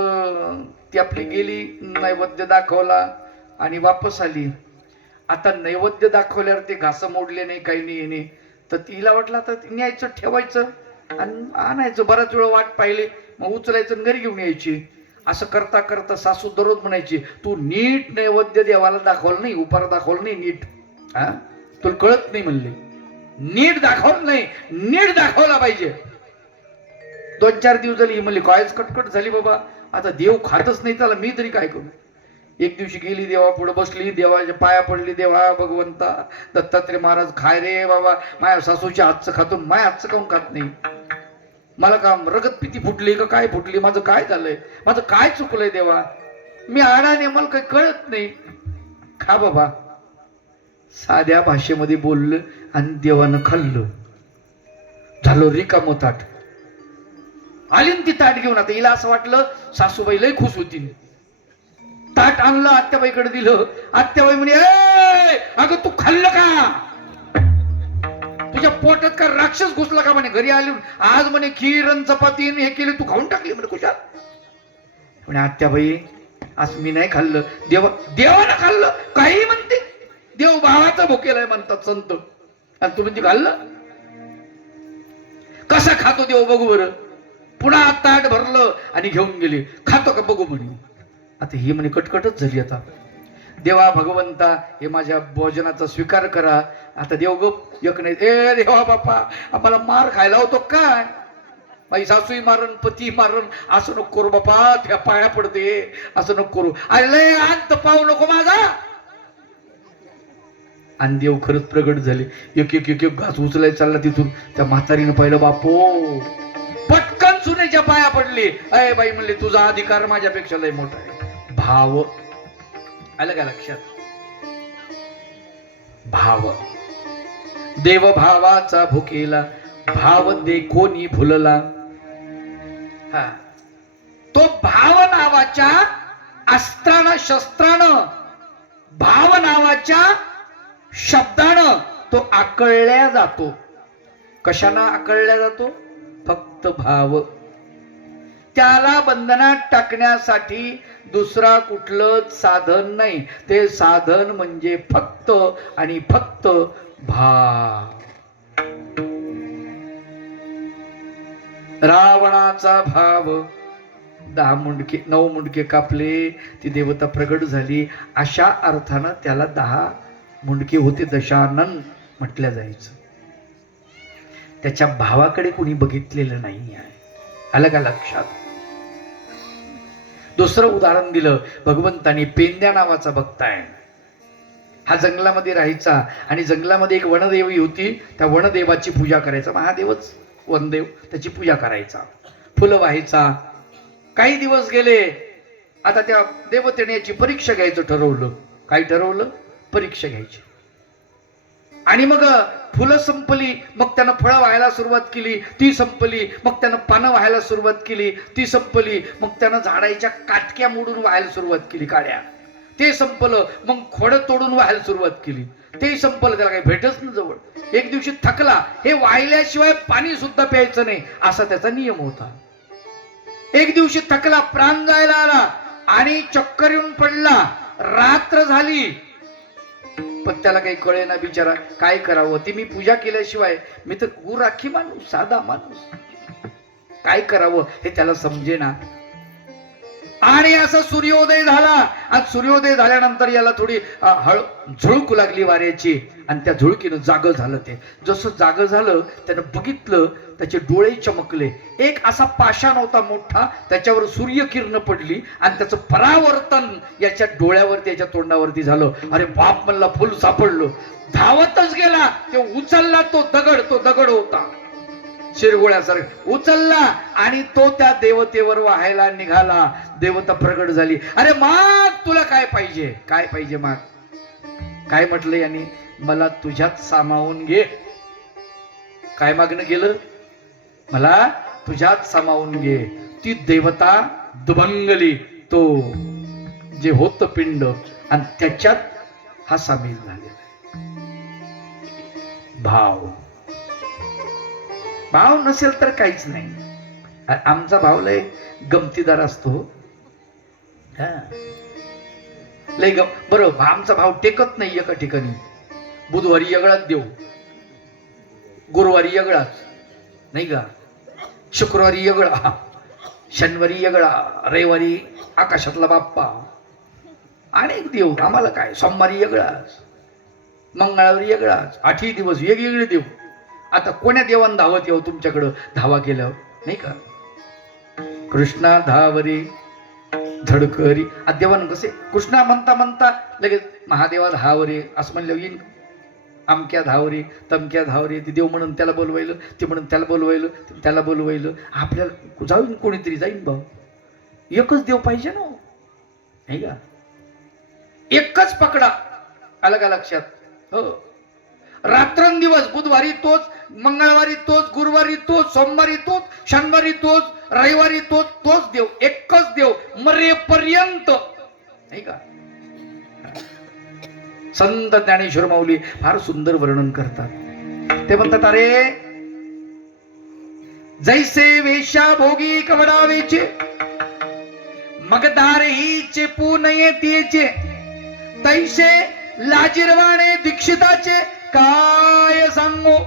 ती आपली गेली, नैवेद्य दाखवला आणि वापस आली. आता नैवेद्य दाखवल्यावर ते घास मोडले नाही, काही नाही येणे. तर तिला वाटलं आता न्यायचं, ठेवायचं आणि आणायचं. बराच वेळ वाट पाहिली, मग उचलायचं आणि घरी घेऊन यायची. असं करता करता सासू दररोज म्हणायची तू नीट नैवेद्य देवाला दाखवलं नाही, उपार दाखवलं नाही नीट. हा, तुला कळत नाही म्हणले. नीट दाखवलं नाही, नीट दाखवला पाहिजे. 2-4 दिवस झाली. म्हणली कायच कटकट झाली बाबा, आता देव खातच नाही, त्याला मी तरी काय करू? एक दिवशी गेली देवा पुढे बसली, देवाच्या पाया पडली, देवा भगवंता दत्तात्रय महाराज खाय रे बाबा, माझ्या सासूच्या हातचं खातो, माझ्या हातचं काऊन खात नाही? मला का रगत पिती फुटली का काय फुटली? माझं काय झालंय? माझं काय चुकलंय देवा? मी आडाने, मला काही कळत नाही. खा बाबा. साध्या भाषेमध्ये बोललं आणि देवानं खाल्लं. झालं रिकामं ताट. आली ती ताट घेऊन. आता हिला असं वाटलं सासूबाई लय खुश होती. ताट आणलं, आत्याबाईकडे दिलं. आत्याबाई म्हणे, ए अगं तू खाल्लं का? तुझ्या पोटात का राक्षस घुसला का? म्हणे घरी आली आज म्हणे खीर आणि चपाती हे केली, तू खाऊन टाकली म्हणे कुशाल. म्हणे आत्याबाई आज मी नाही खाल्लं, देवानं खाल्लं. काही म्हणते, देव भावाचा भुकेलाय म्हणतात संत, आणि तू म्हणते खाल्लं? कसा खातो देव बघू बरं. पुन्हा ताट भरलं आणि घेऊन गेली. खातो का बघू म्हणे. आता ही म्हणे कटकटच झाली. आता देवा भगवंता हे माझ्या भोजनाचा स्वीकार करा. आता देव गप एक नाही, ए देवा बापा आम्हाला मार खायला होतो काय? माझी सासूही मारण, पती मारण, असं नको करू बापा, त्या पाया पडते, असं नको करू. अरे लय अंत पाहू नको माझा. आणि देव खरंच प्रगट झाले. एक एक एक एक घास उचलायला चालला तिथून. त्या म्हातारीनं पाहिलं, बापो पटकन सुनेच्या पाया पडली. अय बाई म्हणले तुझा अधिकार माझ्यापेक्षा लय मोठा आहे. भाव आलं का लक्षात? भाव. देव भावाचा भुकेला, भाव दे कोणी भुलला. हा, तो भाव नावाच्या अस्त्रानं शस्त्रानं, भाव नावाच्या शब्दानं तो आकळल्या जातो. कशानं आकळल्या जातो? फक्त भाव. त्याला बंधनात टाकण्यासाठी दुसरा कुठलंच साधन नाही. ते साधन म्हणजे फक्त आणि फक्त भाव. रावणाचा भाव 10 मुंडके 9 मुंडके कापले, ती देवता प्रगट झाली. अशा अर्थानं त्याला 10 मुंडके होते, दशानन म्हटल्या जायचं. त्याच्या भावाकडे कोणी बघितलेलं नाही आहे. आलं का लक्षात? दुसरं उदाहरण दिलं. भगवंतानी पेंद्या नावाचा भक्त आहे. हा जंगलामध्ये राहायचा आणि जंगलामध्ये एक वनदेवी होती. त्या वनदेवाची पूजा करायचा. महादेवच वनदेव, त्याची पूजा करायचा, फुलं व्हायचा. काही दिवस गेले. आता त्या देवतेने याची परीक्षा घ्यायचं ठरवलं. काय ठरवलं? परीक्षा घ्यायची. आणि मग फुलं संपली, मग त्यानं फळं व्हायला सुरुवात केली, ती संपली. मग त्यानं पानं व्हायला सुरुवात केली, ती संपली. मग त्यानं झाडाच्या काटक्या मोडून व्हायला सुरुवात केली, काड्या, ते संपलं. मग खोडं तोडून व्हायला सुरुवात केली, ते संपलं. त्याला काही भेटच ना जवळ. एक दिवशी थकला. हे वाहिल्याशिवाय पाणी सुद्धा प्यायचं नाही असा त्याचा नियम होता. एक दिवशी थकला, प्राण जायला आला आणि चक्कर येऊन पडला. रात्र झाली, पण त्याला काही कळे ना बिचारा. काय करावं? ती मी पूजा केल्याशिवाय, मी तर गुराखी माणूस, साधा माणूस, काय करावं हे त्याला समजेना. आणि असा सूर्योदय झाला. आणि सूर्योदय झाल्यानंतर याला थोडी झुळूक लागली वाऱ्याची, आणि त्या झुळकीनं जागं झालं. ते जसं जागं झालं त्यानं बघितलं, त्याचे डोळे चमकले. एक असा पाषाण होता मोठा, त्याच्यावर सूर्यकिरण पडली आणि त्याचं परावर्तन याच्या डोळ्यावरती, याच्या तोंडावरती झालं. अरे बाप म्हणला, फुल सापडलं. धावतच गेला. ते उचलला तो दगड होता शिरगोळ्यासारखा, उचलला आणि तो त्या देवतेवर वाहायला निघाला. देवता प्रगट झाली. अरे माग, तुला काय पाहिजे? काय पाहिजे माग? काय म्हटलं यांनी? मला तुझ्यात सामावून घे. काय मागणं गेलं? मला तुझ्यात सामावून घे. ती देवता दुभंगली, तो जे होत पिंड, आणि त्याच्यात हा सामील झालेला भाव. भाव नसेल तर काहीच नाही. आमचा भाव लय गमतीदार असतो. लय बरोबर. आमचा भाव टेकत नाही एका ठिकाणी. बुधवारी वेगळाच देव, गुरुवारी वेगळाच, नाही का, शुक्रवारी वेगळा, शनिवारी वेगळा, रविवारी आकाशातला बाप्पा, अनेक देव. आम्हाला काय, सोमवारी वेगळाच, मंगळवारी वेगळाच, 8 दिवस वेगवेगळे देव. आता कोण्या देवान धावत येऊ तुमच्याकडं धावा केल्यावर, नाही का? कृष्णा धावरी धडकरी आद्यवान कसे कृष्णा म्हणता म्हणता लगेच महादेवा धावरे असं म्हणलं येईन अमक्या धावरे तमक्या धावरे ते देव म्हणून त्याला बोलवायलं ते म्हणून त्याला बोलवायलं त्याला बोलवायलं आपल्याला जाईन कोणीतरी जाईन भाऊ एकच देव पाहिजे ना नाही का एकच पकडा आलं का लक्षात हो रात्रंदिवस बुधवारी तोच मंगळवारी तोच गुरुवारी तोच सोमवारी तोच शनिवारी तोच रविवारी तोच देव एकच देव मरेपर्यंत नाही का संत ज्ञानेश्वर माऊली फार सुंदर वर्णन करतात ते म्हणतात अरे जैसे वेश्या भोगी कवडावेचे मगदार ही चेपू नये तिचे तैसे लाजिरवाणे दीक्षिताचे काय सांगो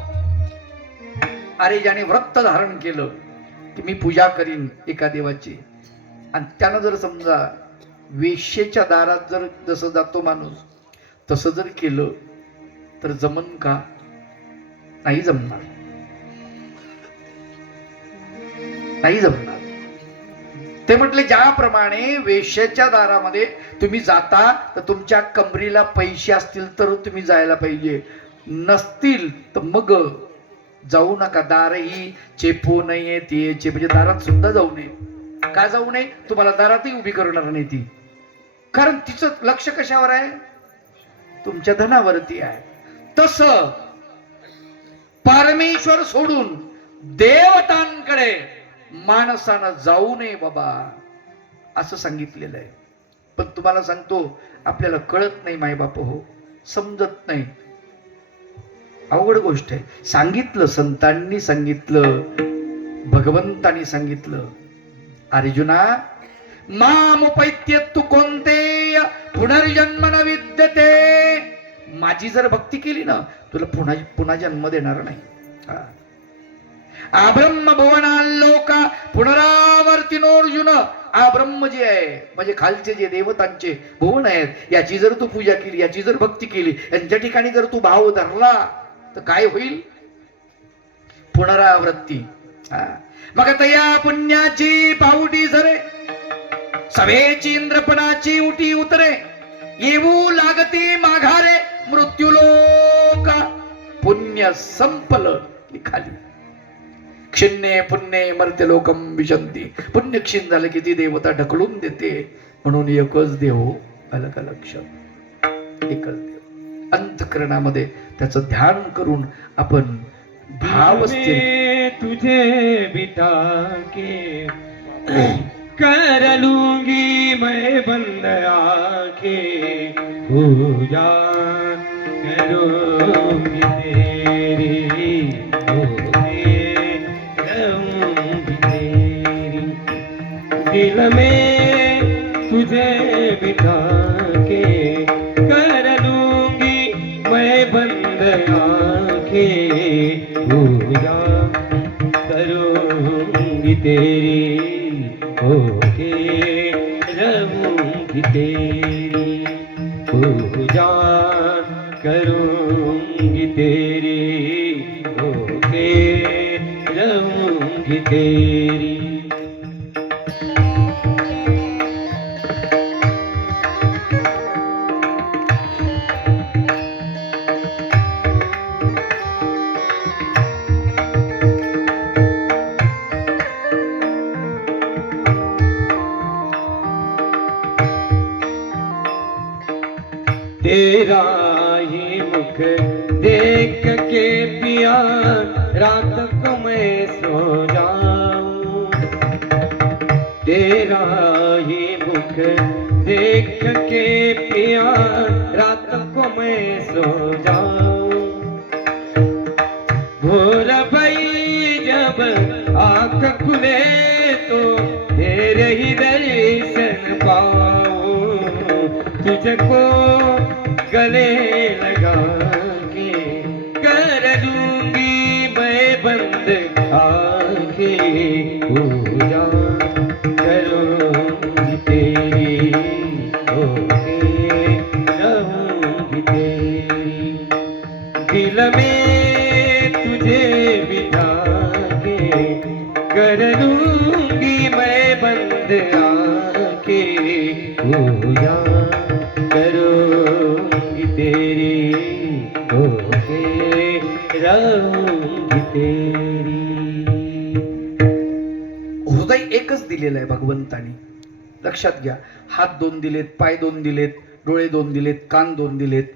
अरे ज्याने व्रत धारण केलं की मी पूजा करीन एका देवाची आणि त्यानं जर समजा वेश्येच्या दारात जर जसं जातो माणूस तसं जर केलं तर जमन का नाही जमणार नाही जमणार ते म्हटले ज्याप्रमाणे वेश्येच्या दारामध्ये तुम्ही जाता तर तुमच्या कमरीला पैसे असतील तर तुम्ही जायला पाहिजे नसतील तर मग जाऊ नका दारही चेपू नये ती म्हणजे दारात सुद्धा जाऊ नये का जाऊ नये तुम्हाला दारातही उभी करणार नाही ती कारण तिचं लक्ष कशावर आहे तुमच्या धनावरती आहे तस परमेश्वर सोडून देवतांकडे माणसानं जाऊ नये बाबा असं सांगितलेलं आहे पण तुम्हाला सांगतो आपल्याला कळत नाही मायबाप हो समजत नाही अवघड गोष्ट आहे सांगितलं संतांनी सांगितलं भगवंतांनी सांगितलं अर्जुना मामुपैत्य तू कोणते पुनर्जन्म न विद्यते माझी जर भक्ती केली ना तुला पुन्हा जन्म देणार नाही आब्रह्म भुवनाल्लोका पुनरावर्तिनोर्जुन आब्रह्म जे आहे म्हणजे खालचे जे देवतांचे भुवन आहेत याची जर तू पूजा केली याची जर भक्ती केली यांच्या ठिकाणी जर तू भाव धरला तर काय होईल पुनरावृत्ती मग तया पुण्याची पावटी झरे सभेची इंद्रपणाची उटी उतरे येऊ लागती माघारे मृत्यूलोका पुण्य संपलं की खाली क्षिण्णे पुण्ये मर्त्य लोकम विशंती पुण्य क्षीण झालं की ती देवता ढकलून देते म्हणून एकच देव अलग लक्ष एकच देव अंतःकरणामध्ये त्याचं ध्यान करून आपण भाव स्थिर तुझे बिठा के कर लूंगी मैं बंद आके पूजा करूंगी तेरी दिल में तुझे बिठा के कर लूंगी मैं बंद आंखें पूजा करूंगी तेरी होके रहूंगी तेरी पूजा करूंगी तेरी होके रहूंगी तेरी तेरा ही मुख देख के पिया रात को मैं सो जाऊं तेरा ही मुख देख के पिया रात को मैं सो जाऊं भोर भई जब आँख खुले तो तेरे ही दर्शन पाऊं तुझको गले लगा के कर दूंगी मैं बंद आंखें पूजा करूंगी तेरी होके रहूंगी तेरी दिल में तुझे बिठा के कर दूंगी मैं बंद आंखें तेरी होके रहूंगी तेरी. हृदय एकच दिलेलं आहे भगवंतानी. लक्षात घ्या. हात दोन दिलेत, पाय दोन दिलेत, डोळे दोन दिलेत, कान दोन दिलेत,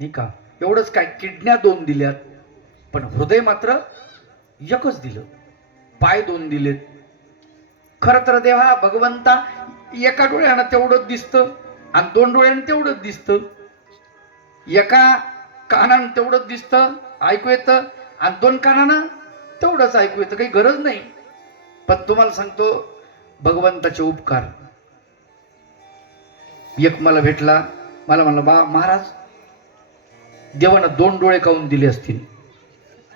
नाही का? एवढंच काय, किडन्या दोन दिल्यात, पण हृदय मात्र एकच दिलं. पाय दोन दिलेत. खर तर देवा भगवंता एका डोळ्यानं तेवढंच दिसतं आणि दोन डोळ्यानं तेवढंच दिसतं. एका कानानं तेवढंच दिसतं, ऐकू येतं, आणि दोन कानानं तेवढंच ऐकू येतं. काही गरज नाही. पण तुम्हाला सांगतो भगवंताचे उपकार. एक मला भेटला, मला म्हणला, बा महाराज देवानं दोन डोळे काऊन दिले असतील?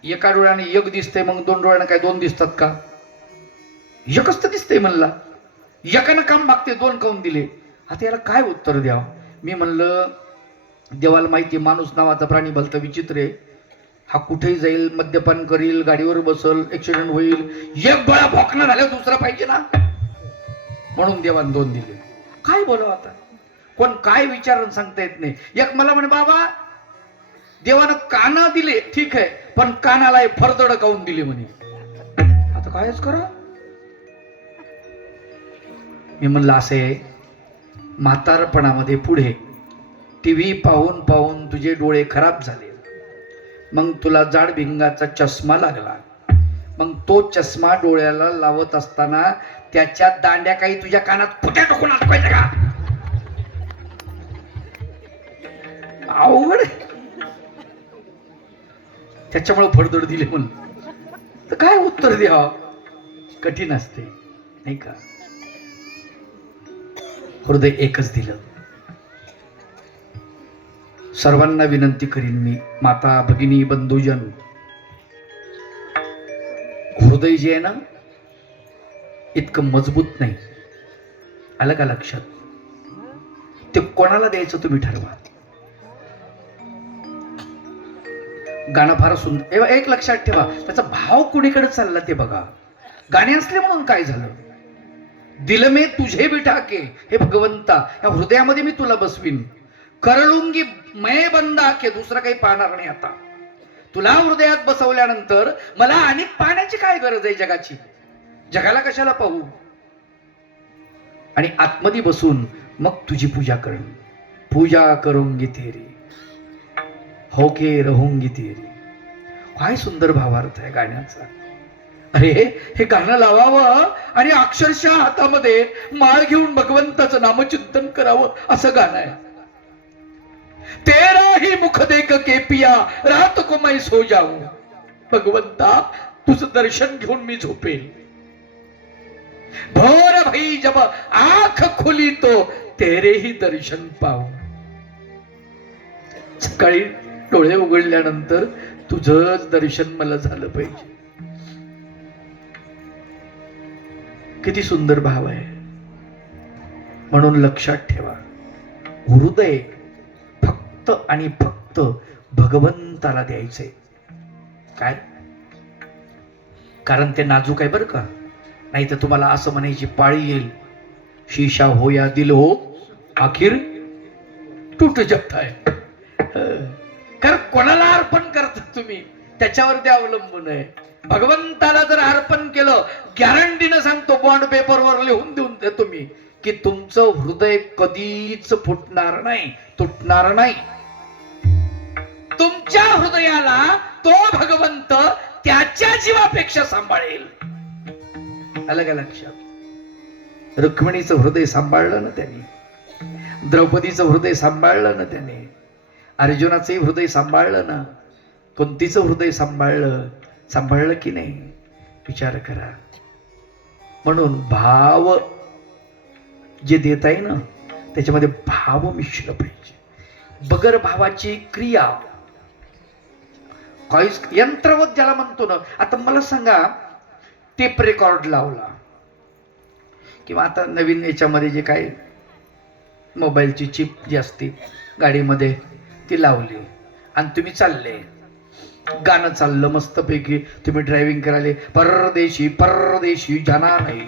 एका डोळ्याने एक दिसतंय, मग दोन डोळ्यानं काय दोन दिसतात का? एकच तर दिसतंय म्हणला. एकानं काम मागते, दोन काऊन दिले? आता याला काय उत्तर द्यावं? मी म्हणलं देवाला माहिती, माणूस नावाचा प्राणी भलता विचित्र आहे. हा कुठेही जाईल, मद्यपान करील, गाडीवर बसल, ऍक्सिडेंट होईल, एक बळा भोकणं झालं, दुसरा पाहिजे ना, म्हणून देवानं दोन दिले. काय बोलावं आता? कोण काय विचारून सांगता येत नाही. एक मला म्हणे, बाबा देवानं कान दिले, ठीक आहे, पण कानाला फरदड काऊन दिले म्हणे. आता कायच करा? मी म्हणलं असे, म्हातारपणामध्ये पुढे टीव्ही पाहून पाहून तुझे डोळे खराब झाले, मग तुला जाड भिंगाचा चष्मा लागला. मग तो चष्मा डोळ्याला लावत असताना त्याच्या दांड्या काही तुझ्या कानात फुट्या टाकून अडकायच्या का? अवघड. त्याच्यामुळे फडदड दिली म्हणून तर काय उत्तर द्यावं? कठीण असते, नाही का? हृदय एकच दिलं. सर्वांना विनंती करीन मी, माता भगिनी बंधुजन, हृदय जे आहे ना इतकं मजबूत नाही. आलं का लक्षात? ते कोणाला द्यायचं तुम्ही ठरवा. गाणं फार सुंदर. एक लक्षात ठेवा, त्याचा भाव कुणीकडे चालला ते बघा. गाणे असले म्हणून काय झालं? दिल में तुझे बिठा के, हे भगवंता या हृदयामध्ये मी तुला बसवीन. करळुंगी मैं बंदा के, दुसरं काही पाहणार नाही. आता तुला हृदयात बसवल्यानंतर मला आणि पाहण्याची काय गरज आहे जगाची? जगाला कशाला पाहू? आणि आतमध्ये बसून मग तुझी पूजा करण. पूजा करूंगी तेरी होके रहूंगी तेरी. काय सुंदर भावार्थ आहे गाण्याचा. अरे हे गाणं लावावं आणि अक्षरशः हातामध्ये माळ घेऊन भगवंताचं नामचिंतन करावं, असं गाणं आहे. तेरा ही मुख देख के पिया रात को मैं सो जाऊं. भगवंता तुझं दर्शन घेऊन मी झोपेल. भोर भई जब आंख खुली तो तेरे ही दर्शन पाहू. सकाळी डोळे उघडल्यानंतर तुझंच दर्शन मला झालं पाहिजे. किती सुंदर भाव आहे. म्हणून लक्षात ठेवा, हृदय फक्त आणि फक्त भगवंताला द्यायचंय. काय? कारण ते नाजूक आहे बरं का. नाही तर तुम्हाला असं म्हणायची पाळी येईल, शीशा हो या दिल हो आखिर टूट जाता है. कारण कोणाला अर्पण करतात तुम्ही त्याच्यावर ते अवलंबून आहे. भगवंताला जर अर्पण केलं, गॅरंटीनं सांगतो, बॉन्ड पेपरवर लिहून देऊन देतो मी, की तुमचं हृदय कधीच फुटणार नाही, तुटणार नाही. तुमच्या हृदयाला तो भगवंत त्याच्या जीवापेक्षा सांभाळेल. आलं का लक्षात? रुक्मिणीचं हृदय सांभाळलं ना त्याने, द्रौपदीचं हृदय सांभाळलं ना त्याने, अर्जुनाचंही हृदय सांभाळलं ना, कुंतीचं हृदय सांभाळलं की नाही? विचार करा. म्हणून भाव जे देत आहे ना त्याच्यामध्ये भाव मिश्र पाहिजे. बगर भावाची क्रिया काहीच, यंत्रवत ज्याला म्हणतो ना. आता मला सांगा, टेप रेकॉर्ड लावला किंवा आता नवीन याच्यामध्ये जे काय मोबाईलची चिप जी असते गाडीमध्ये ती लावली आणि तुम्ही चालले, गाणं चाललं मस्तपैकी, तुम्ही ड्रायव्हिंग करायला, परदेशी परदेशी जाना नाही,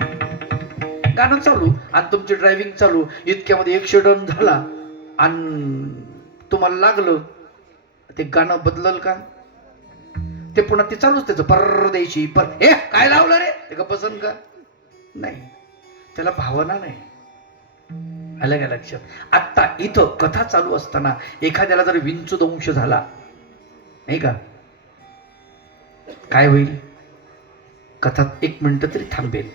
गाणं चालू आणि तुमची ड्रायव्हिंग चालू, इतक्यामध्ये ऍक्सिडेंट झाला आणि तुम्हाला लागलं ते गाणं बदलल का? ते पुन्हा ते चालूच त्याचं परदेशी हे काय लावलं रे ते का पसंत का? नाही, त्याला भावना नाही. आलं का लक्षात? आता इथं कथा चालू असताना एखाद्याला जर विंचूदंश झाला नाही का, काय होईल? कथा 1 मिनिट तरी थांबेल.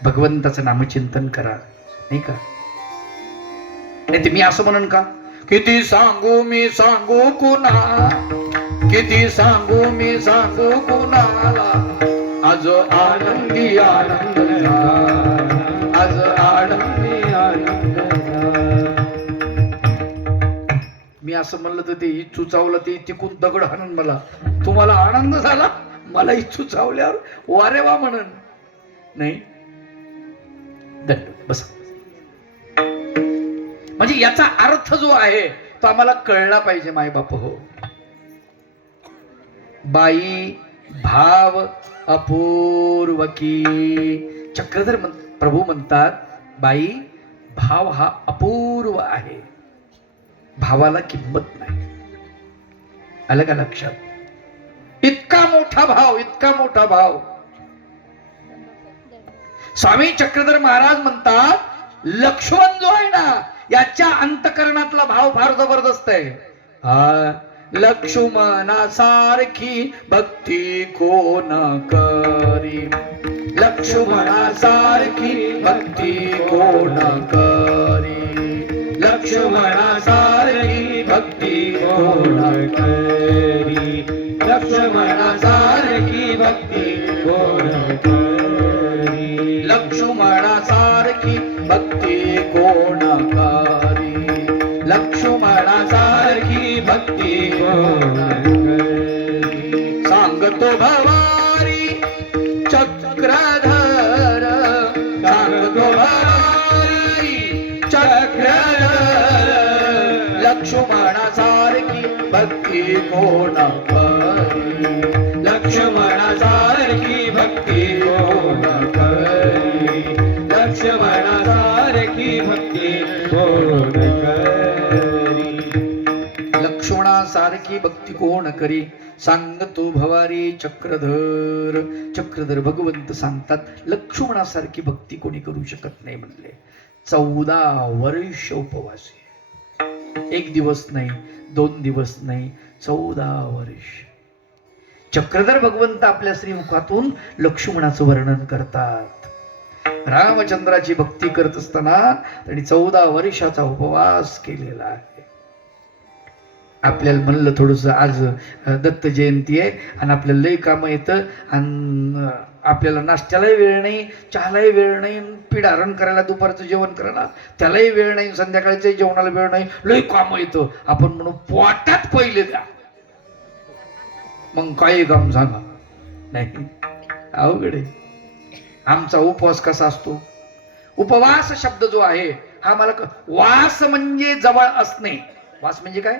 भगवंताचं नामचिंतन करा नाही का? नाही ते मी असं म्हणन का, किती सांगू मी सांगू कुणा, किती सांगू मी सांगू कुणाला, आज आनंदी आनंद झाला, आज आनंदी आनंद झाला. मी असं म्हणलं तर ते इच्छू चावलं ते तिकून दगड हाणून मला, तुम्हाला आनंद झाला, मला इच्छू चावल्यावर वारे वा म्हणन. नाही, दंड बस. म्हणजे याचा अर्थ जो आहे तो आम्हाला कळला पाहिजे माय बाप हो. बाई भाव अपूर्व की, चक्रधर प्रभू म्हणतात बाई भाव हा अपूर्व आहे, भावाला किंमत नाही. आलं का लक्षात? इतका मोठा भाव, इतका मोठा भाव. स्वामी चक्रधर महाराज म्हणतात लक्ष्मण जो आहे ना याच्या अंतकरणातला भाव फार जबरदस्त आहे. लक्ष्मणासारखी भक्ती कोण करी, लक्ष्मणासारखी भक्ती कोण करी, लक्ष्मणासारखी भक्ती कोण करी, लक्ष्मणासारखी भक्ती कोण करी, लक्ष्मणासारखी भक्ती कोण करी, लक्ष्मणासारखी भक्ती कोण करी. सांगतो भवारी चक्रधर, सांगतो भवारी चक्रधर, लक्ष्मणासारखी भक्ती कोण करी, लक्ष्मणासारखी भक्ती कोण करी, लक्ष्मणासारखी भक्ती कोण करी, लक्ष्मणासारखी भक्ती कोण करी. सांगतो भवारी चक्रधर, चक्रधर भगवंत सांगतात लक्ष्मणासारखी भक्ती कोणी करू शकत नाही म्हणले. 14 वर्ष उपवासी, 1 दिवस नाही, 2 दिवस नाही, 14 वर्ष. चक्रधर भगवंत आपल्या श्रीमुखातून लक्ष्मणाचं वर्णन करतात. रामचंद्राची भक्ती करत असताना त्यांनी 14 वर्षाचा उपवास केलेला आहे. आपल्याला म्हणलं थोडस आज दत्त जयंती आहे आणि आपल्याला लई काम येतं आणि आपल्याला नाश्त्यालाही वेळ नाही, चहालाही वेळ नाही, पिढारण करायला दुपारचं जेवण करायला त्यालाही वेळ नाही, संध्याकाळच्या जेवणाला वेळ नाही, लई काम येतं. आपण म्हणू पोटात पहिले द्या, मग काही काम सांगा. नाही, अवघड आहे. आमचा उपवास कसा असतो? उपवास शब्द जो आहे हा मला वास म्हणजे जवळ असणे. वास म्हणजे काय?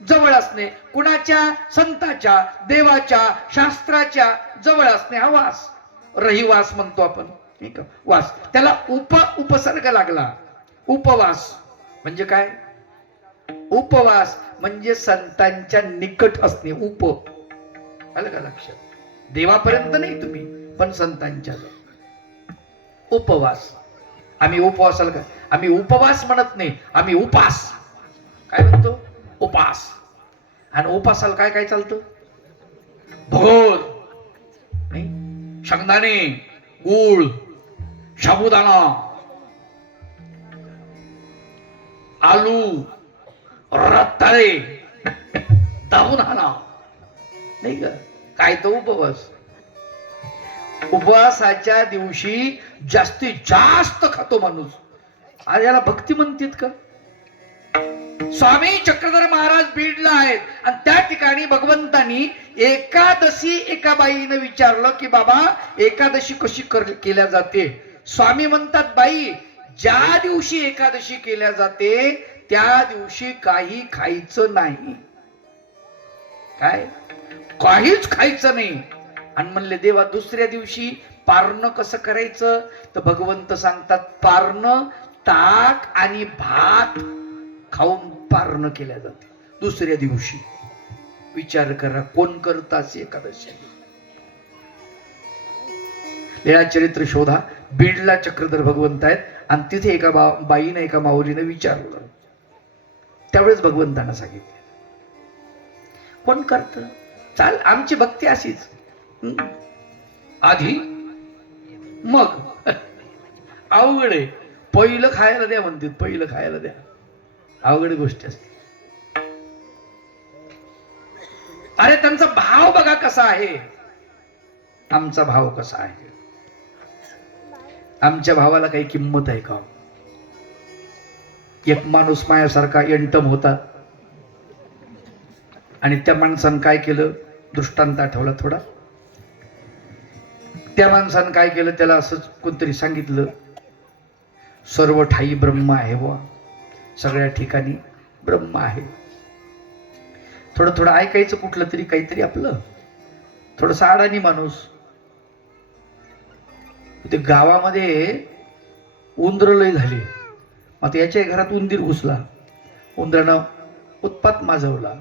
जवळ असणे. कुणाच्या? संताच्या, देवाच्या, शास्त्राच्या जवळ असणे हा वास. रहिवास म्हणतो आपण, ठीक आहे. वास त्याला उपसर्ग लागला. उपवास म्हणजे काय? उपवास म्हणजे संतांच्या निकट असणे. आलं का लक्षात? देवापर्यंत नाही तुम्ही, पण संतांच्या उपवास. आम्ही उपवासाला काय, आम्ही उपवास म्हणत नाही, आम्ही उपास. काय म्हणतो? उपास. आणि उपासाला काय काय चालतं? भोर नाही, शेंगदाणे, गूळ, साबुदाणा, आलू, रताळे, दाबून हाना नाही का? काय तो उपवास. उपवासाच्या दिवशी जास्तीत जास्त खातो माणूस. आज याला भक्ती म्हणतात का? स्वामी चक्रधर महाराज बीडला आहेत आणि त्या ठिकाणी भगवंतांनी एकादशी एका बाईने विचारलं की बाबा एकादशी कशी केल्या जाते? स्वामी म्हणतात बाई, ज्या दिवशी एकादशी केल्या जाते त्या दिवशी काही खायचं नाही. काय? काहीच खायचं नाही. आणि म्हणले देवा दुसऱ्या दिवशी पारणं कसं करायचं? तर भगवंत सांगतात पारणं ताक आणि भात खाऊन पार न केल्या जाते. दुसऱ्या दिवशी विचार करा, कोण करताच एकादशी. लीळा चरित्र शोधा. बीडला चक्रधर भगवंत आहेत आणि तिथे एका बाईने एका माऊलीने विचारलं. त्यावेळेस भगवंतांना सांगितलं, कोण करत? चाल, आमची भक्ती अशीच. आधी मग अवघड आहे. पहिलं खायला द्या म्हणतात, पहिलं खायला द्या. अवघड गोष्ट असते. अरे त्यांचा भाव बघा कसा आहे. आमचा भाव कसा आहे. आमच्या भावाला काही किंमत आहे का? एक माणूस मायासारखा यंटम होता आणि त्या माणसानं काय केलं, दृष्टांत आठवला थोडा. त्या माणसानं काय केलं, त्याला असंच कोणतरी सांगितलं, सर्व ठाई ब्रह्म आहे बुवा, सगळ्या ठिकाणी ब्रह्म आहे. थोडं थोडं ऐकायचं कुठलं तरी काहीतरी, आपलं थोडंसं अडाणी माणूस. ते गावामध्ये उंदर लय झाली. आता याच्या घरात उंदीर घुसला. उंदरानं उत्पात माजवला.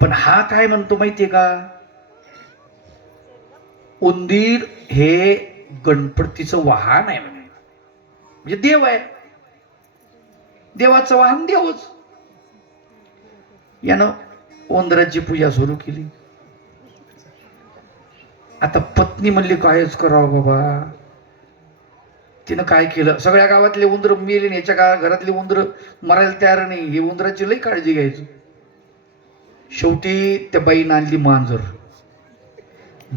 पण हा काय म्हणतो माहितीये का, उंदीर हे गणपतीचं वाहन आहे म्हणे, म्हणजे देव आहे. देवाचं वाहन देवच. यानं उंदराची पूजा सुरू केली. आता पत्नी म्हणली, कायच करावं बाबा. तिनं काय केलं, सगळ्या गावातले उंदर मेले, याच्या घरातले उंदर मरायला तयार नाही. ही उंदराची लई काळजी घ्यायची. शेवटी त्या बाईनं आणली मांजर.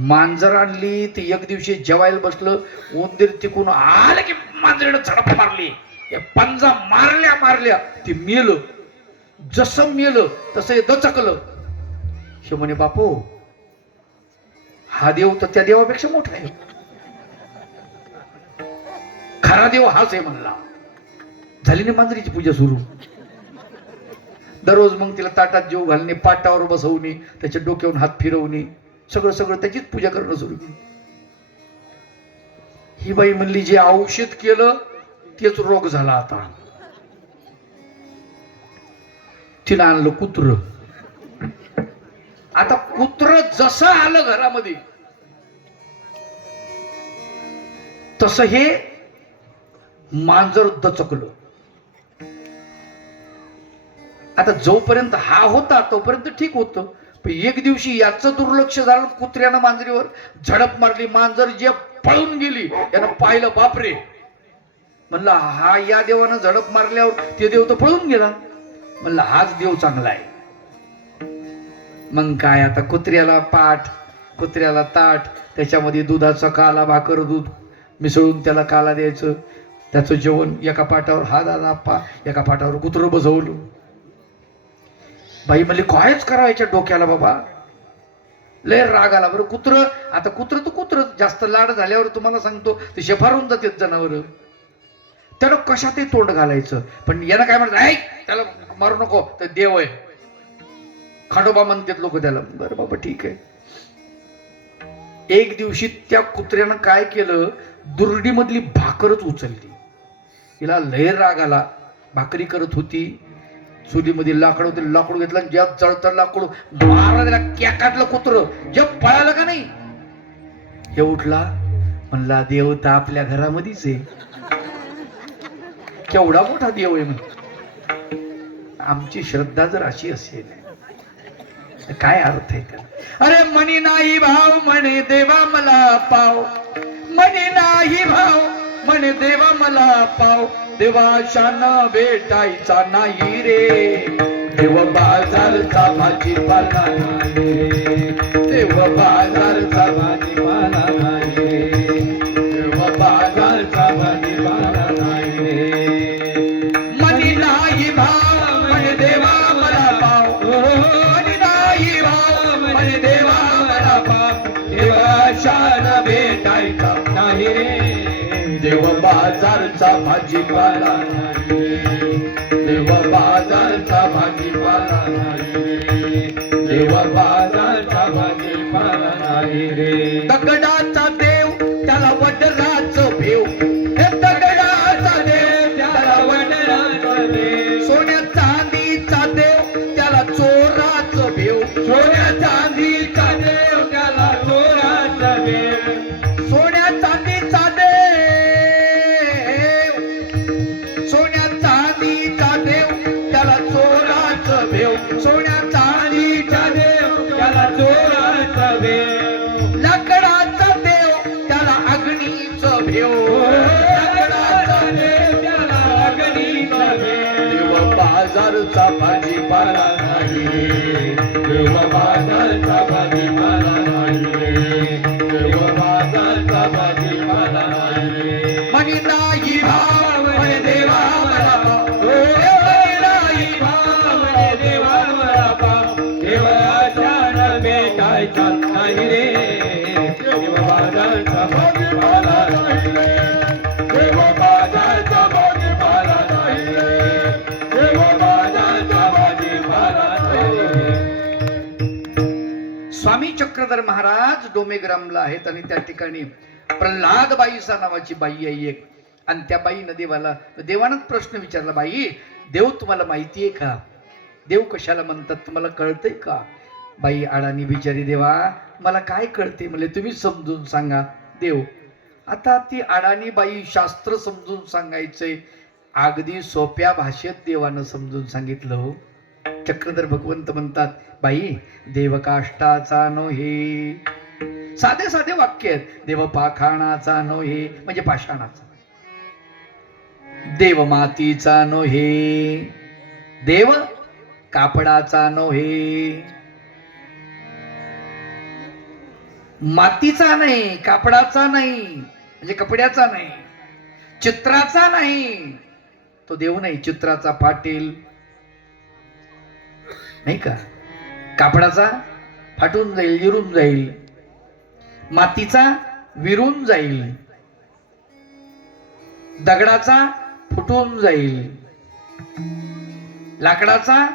मांजर आणली, ते एक दिवशी जेवायला बसलं. उंदीर तिकून आलं की मांजरीनं झडप मारली. पंजा मारल्या मारल्या ते मेलं. जसं मेलं तसं दचकलं. शे म्हणे, बापू हा देव तर त्या देवापेक्षा मोठा आहे. खरा देव हाच आहे म्हणला. झाली ना मांजरीची पूजा सुरू. दररोज मग तिला ताटात जेव घालणे, पाटावर बसवणे, त्याच्या डोक्यावरून हात फिरवणे, सगळं सगळं त्याचीच पूजा करणं सुरू केली. ही बाई म्हणली, जे औषध केलं तेच रोग झाला. आता तिनं आणलं कुत्र. आता कुत्र जसं आलं घरामध्ये तसं हे मांजर दचकलं. आता जोपर्यंत हा होता तोपर्यंत ठीक होतं. पण एक दिवशी याचं दुर्लक्ष झालं, कुत्र्यानं मांजरीवर झडप मारली. मांजर जे पळून गेली. यानं पाहिलं, बापरे, म्हणलं हा या देवानं झडप मारल्यावर ते देव तर पळून गेला. म्हणलं हाच देव चांगला आहे. मग काय, आता कुत्र्याला पाठ, कुत्र्याला ताट, त्याच्यामध्ये दुधाचा काला, भाकर दूध मिसळून त्याला काला द्यायचं. त्याचं जेवण एका पाटावर हा दादा आप्पा, एका पाटावर कुत्रं बसवलं. बाई म्हणली, कायच करावं याच्या डोक्याला बाबा. लय राग आला. बरं कुत्र, आता कुत्र तर कुत्र, जास्त लाड झाल्यावर तुम्हाला सांगतो ते शेफारून जाते जनावर. त्यानं कशातही तोंड घालायचं. पण यानं काय म्हणत, ऐक त्याला मारू नको, तर देव आहे, खंडोबा म्हणतात लोक त्याला. बरं बाबा ठीक आहे. एक दिवशी त्या कुत्र्यानं काय केलं, दुर्डीमधली भाकरच उचलली. तिला लय राग आला. भाकरी करत होती, चुलीमध्ये लाकड होते, लाकूड घेतलं, ज्या जळतं लाकूड मारलं, त्याला कॅकाटलं कुत्र. जे पळालं का नाही, हे उठला, म्हणला देव तर आपल्या घरामध्येच आहे. केवढा मोठा देव आहे म्हणजे. आमची श्रद्धा जर अशी असेल काय अर्थ आहे त्याला. अरे म्हणी नाही भाव, म्हणे देवा मला पाव. म्हणे नाही भाव, म्हणे देवा मला पाव. देवाशान भेटायचा नाही रे. देव बाजारचा भाजीपाला नाही रे. देव बाजारचा भाजीपाला नाही रे. देव बाजारचा भाजीपाला नाही रे. म्हणी नाही भाव, म्हणे देवा मला पाव. म्हणी नाही भाव, म्हणे देवा मला पाव. देवाशान भेटायचा नाही रे. देव बाजारचा भाजीपाला नाही रे. देव बाजारचा भाजीपाला नाही रे. देव बाजारचा भाजीपाला नाही रे. दगडाचा देव त्याला वडराचं भेव. हे दगडाचा देव त्याला वडराचं सोन्या चांदीचा देव त्याला चोराचा भेव लाकडाचा देव त्याला अग्नीचं भेव लाकडाचा देव त्याला अग्नीचा भेव देव बाजारचा भाजीपाला नाही देव बाजारचा भाजीपाला नाही देव बाजारचा भाजीपाला नाही म्हणी नाही भाव म्हणे देवा मला पाव. म्हणे नाही भाव म्हणे देवा मला पाव देवाच्या न भेटायचा नाही रे देव बाजारचा भाजीपाला नाही देव बाजारचा भाजीपाला नाही देव बाजारचा भाजीपाला नाही. स्वामी चक्रधर महाराज डोमेग्रामला आहेत आणि त्या ठिकाणी प्रल्हाद बाईसा नावाची बाई आहे एक. आणि त्या बाईनं देवानं प्रश्न विचारला, बाई देव तुम्हाला माहिती आहे का? देव कशाला म्हणतात तुम्हाला कळतंय का? बाई अडाणी बिचारी, देवा मला काय कळते म्हणजे तुम्ही समजून सांगा. देव आता ती अडाणी बाई शास्त्र समजून सांगायचंय अगदी सोप्या भाषेत देवानं समजून सांगितलं हो. चक्रधर भगवंत म्हणतात, बाई देव काष्टाचा नोहे, साधे साधे वाक्य आहेत. देव पाखाणाचा नोहे म्हणजे पाषाणाचा, देव मातीचा नोहे, देव कापडाचा नोहे, मातीचा नाही, कापडाचा नाही म्हणजे कपड्याचा नाही, चित्राचा नाही, तो देव नाही. चित्राचा फाटेल नाही का, कापडाचा फाटून जाईल, विरून जाईल, मातीचा विरून जाईल, दगडाचा फुटून जाईल, लाकडाचा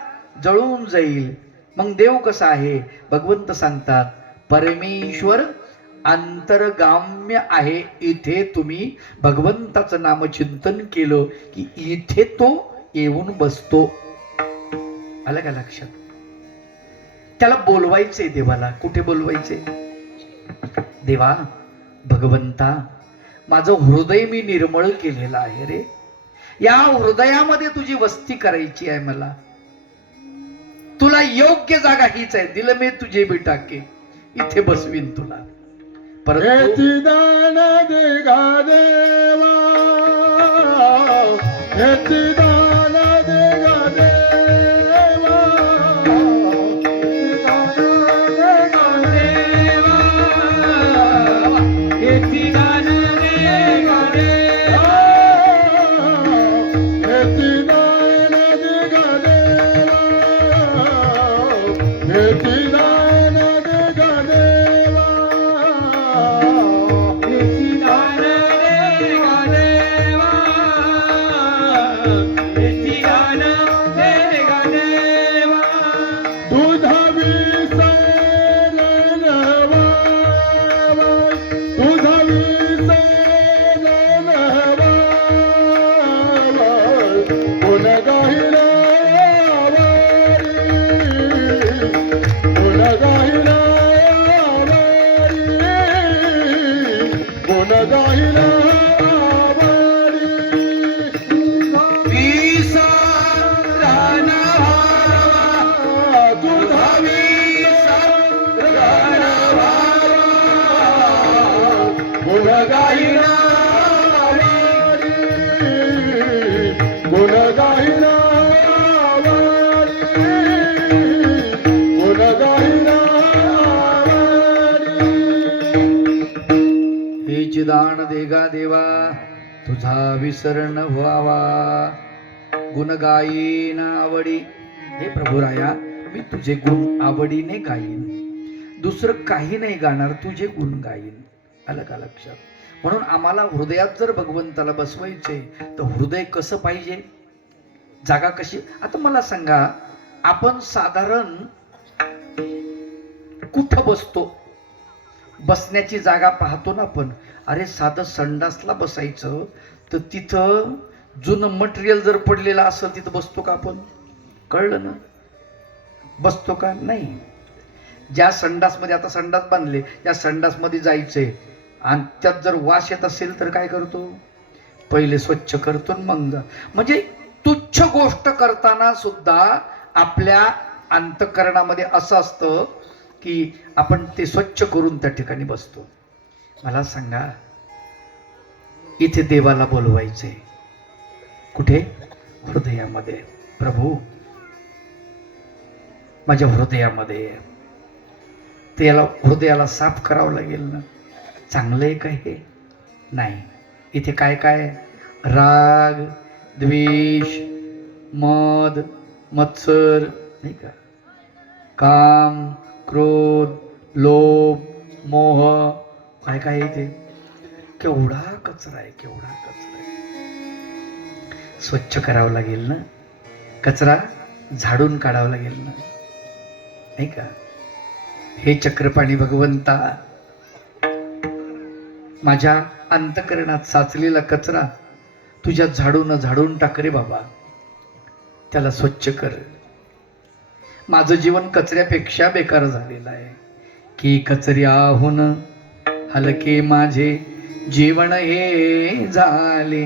जळून जाईल. मग देव कसा आहे? भगवंत सांगतात, परमेश्वर अंतर्गाम्य आहे. इथे तुम्ही भगवंताचं नामचिंतन केलं की इथे तो येऊन बसतो. आलं का लक्षात? त्याला बोलवायचंय देवाला. कुठे बोलवायचे? देवा भगवंता माझं हृदय मी निर्मळ केलेलं आहे रे, या हृदयामध्ये तुझी वस्ती करायची आहे मला. तुला योग्य जागा हीच आहे, दिलं मी तुझे बी टाके, इथे बसवीन तुला. परंतु दान दे गा देवा हेची दान दे गा देवा हेची दान दे गा देवा हेची दान दे गा देवा हेची दान दे गा देवा हेची दान दे गा देवा हेची दान दे गा देवा तुझा विसरन व्हावा, तुझा विसरन व्हावा, गुण गायला वारी, गुण गायला वारी, गुण गायला वारी. विसरण व्हावा, तुझा विसरण व्हावा, गुण गायला वारी, गुण गायला वारी, गुण गायला वारी. हे चिदान देगा देवा तुझा विसरण व्हावा, गुण गायीन आवडी. हे प्रभुराया मी तुझे गुण आवडीने गाईन, दुसरं काही नाही गाणार, तुझे गुण गाईन. आलं का लक्षात? म्हणून आम्हाला हृदयात जर भगवंताला बसवायचे तर हृदय कसं पाहिजे, जागा कशी? आता मला सांगा, आपण साधारण कुठं बसतो? बसण्याची जागा पाहतो ना आपण. अरे साधं संडासला बसायचं तर तिथं जुनं मटेरियल जर पडलेलं असेल तिथं बसतो का आपण? कळलं ना? बसतो का? नाही. ज्या संडासमध्ये आता संडास बांधले, त्या संडासमध्ये जायचंय आणि त्यात जर वास येत असेल तर काय करतो? पहिले स्वच्छ करतो मग जा. म्हणजे तुच्छ गोष्ट करताना सुद्धा आपल्या अंतःकरणामध्ये असं असतं की आपण ते स्वच्छ करून त्या ठिकाणी बसतो. मला सांगा, इथे देवाला बोलवायचे कुठे? हृदयामध्ये. प्रभू माझ्या हृदयामध्ये, ते याला हृदयाला साफ करावं लागेल ना. चांगलं आहे का हे? नाही. इथे काय काय? राग, द्वेष, मद, मत्सर, नाही का, काम, क्रोध, लोभ, मोह, काय काय इथे? केवढा कचरा आहे, केवढा कचरा आहे. स्वच्छ करावं लागेल ना. कचरा झाडून काढावं लागेल ना, नाही का? हे चक्रपाणी भगवंता, माझ्या अंतःकरणात साचलेला कचरा तुझ्या झाडून झाडून टाक रे बाबा. त्याला स्वच्छ कर. माझं जीवन कचऱ्यापेक्षा बेकार झालेलं आहे. की कचऱ्याहून हलके माझे जीवन हे झाले,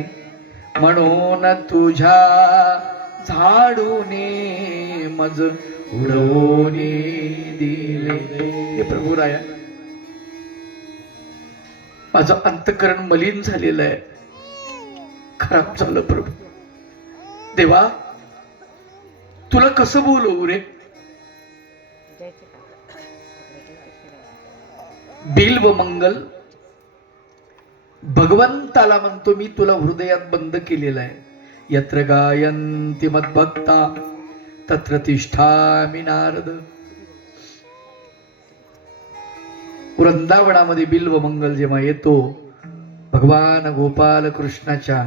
म्हणून तुझ्या झाडूने मज उडवणे दिले. हे प्रभू राया, माझं अंतःकरण मलिन झालेलं आहे, खराब झालं प्रभू. देवा तुला कसं बोलवू रे? बिल्व मंगल भगवंताला म्हणतो, मी तुला हृदयात बंद केलेला आहे. यत्र गायन्ति मद्भक्ता तत्र तिष्ठामि नारद. वृंदावनामध्ये बिल्व मंगल जेव्हा येतो, भगवान गोपाल कृष्णाच्या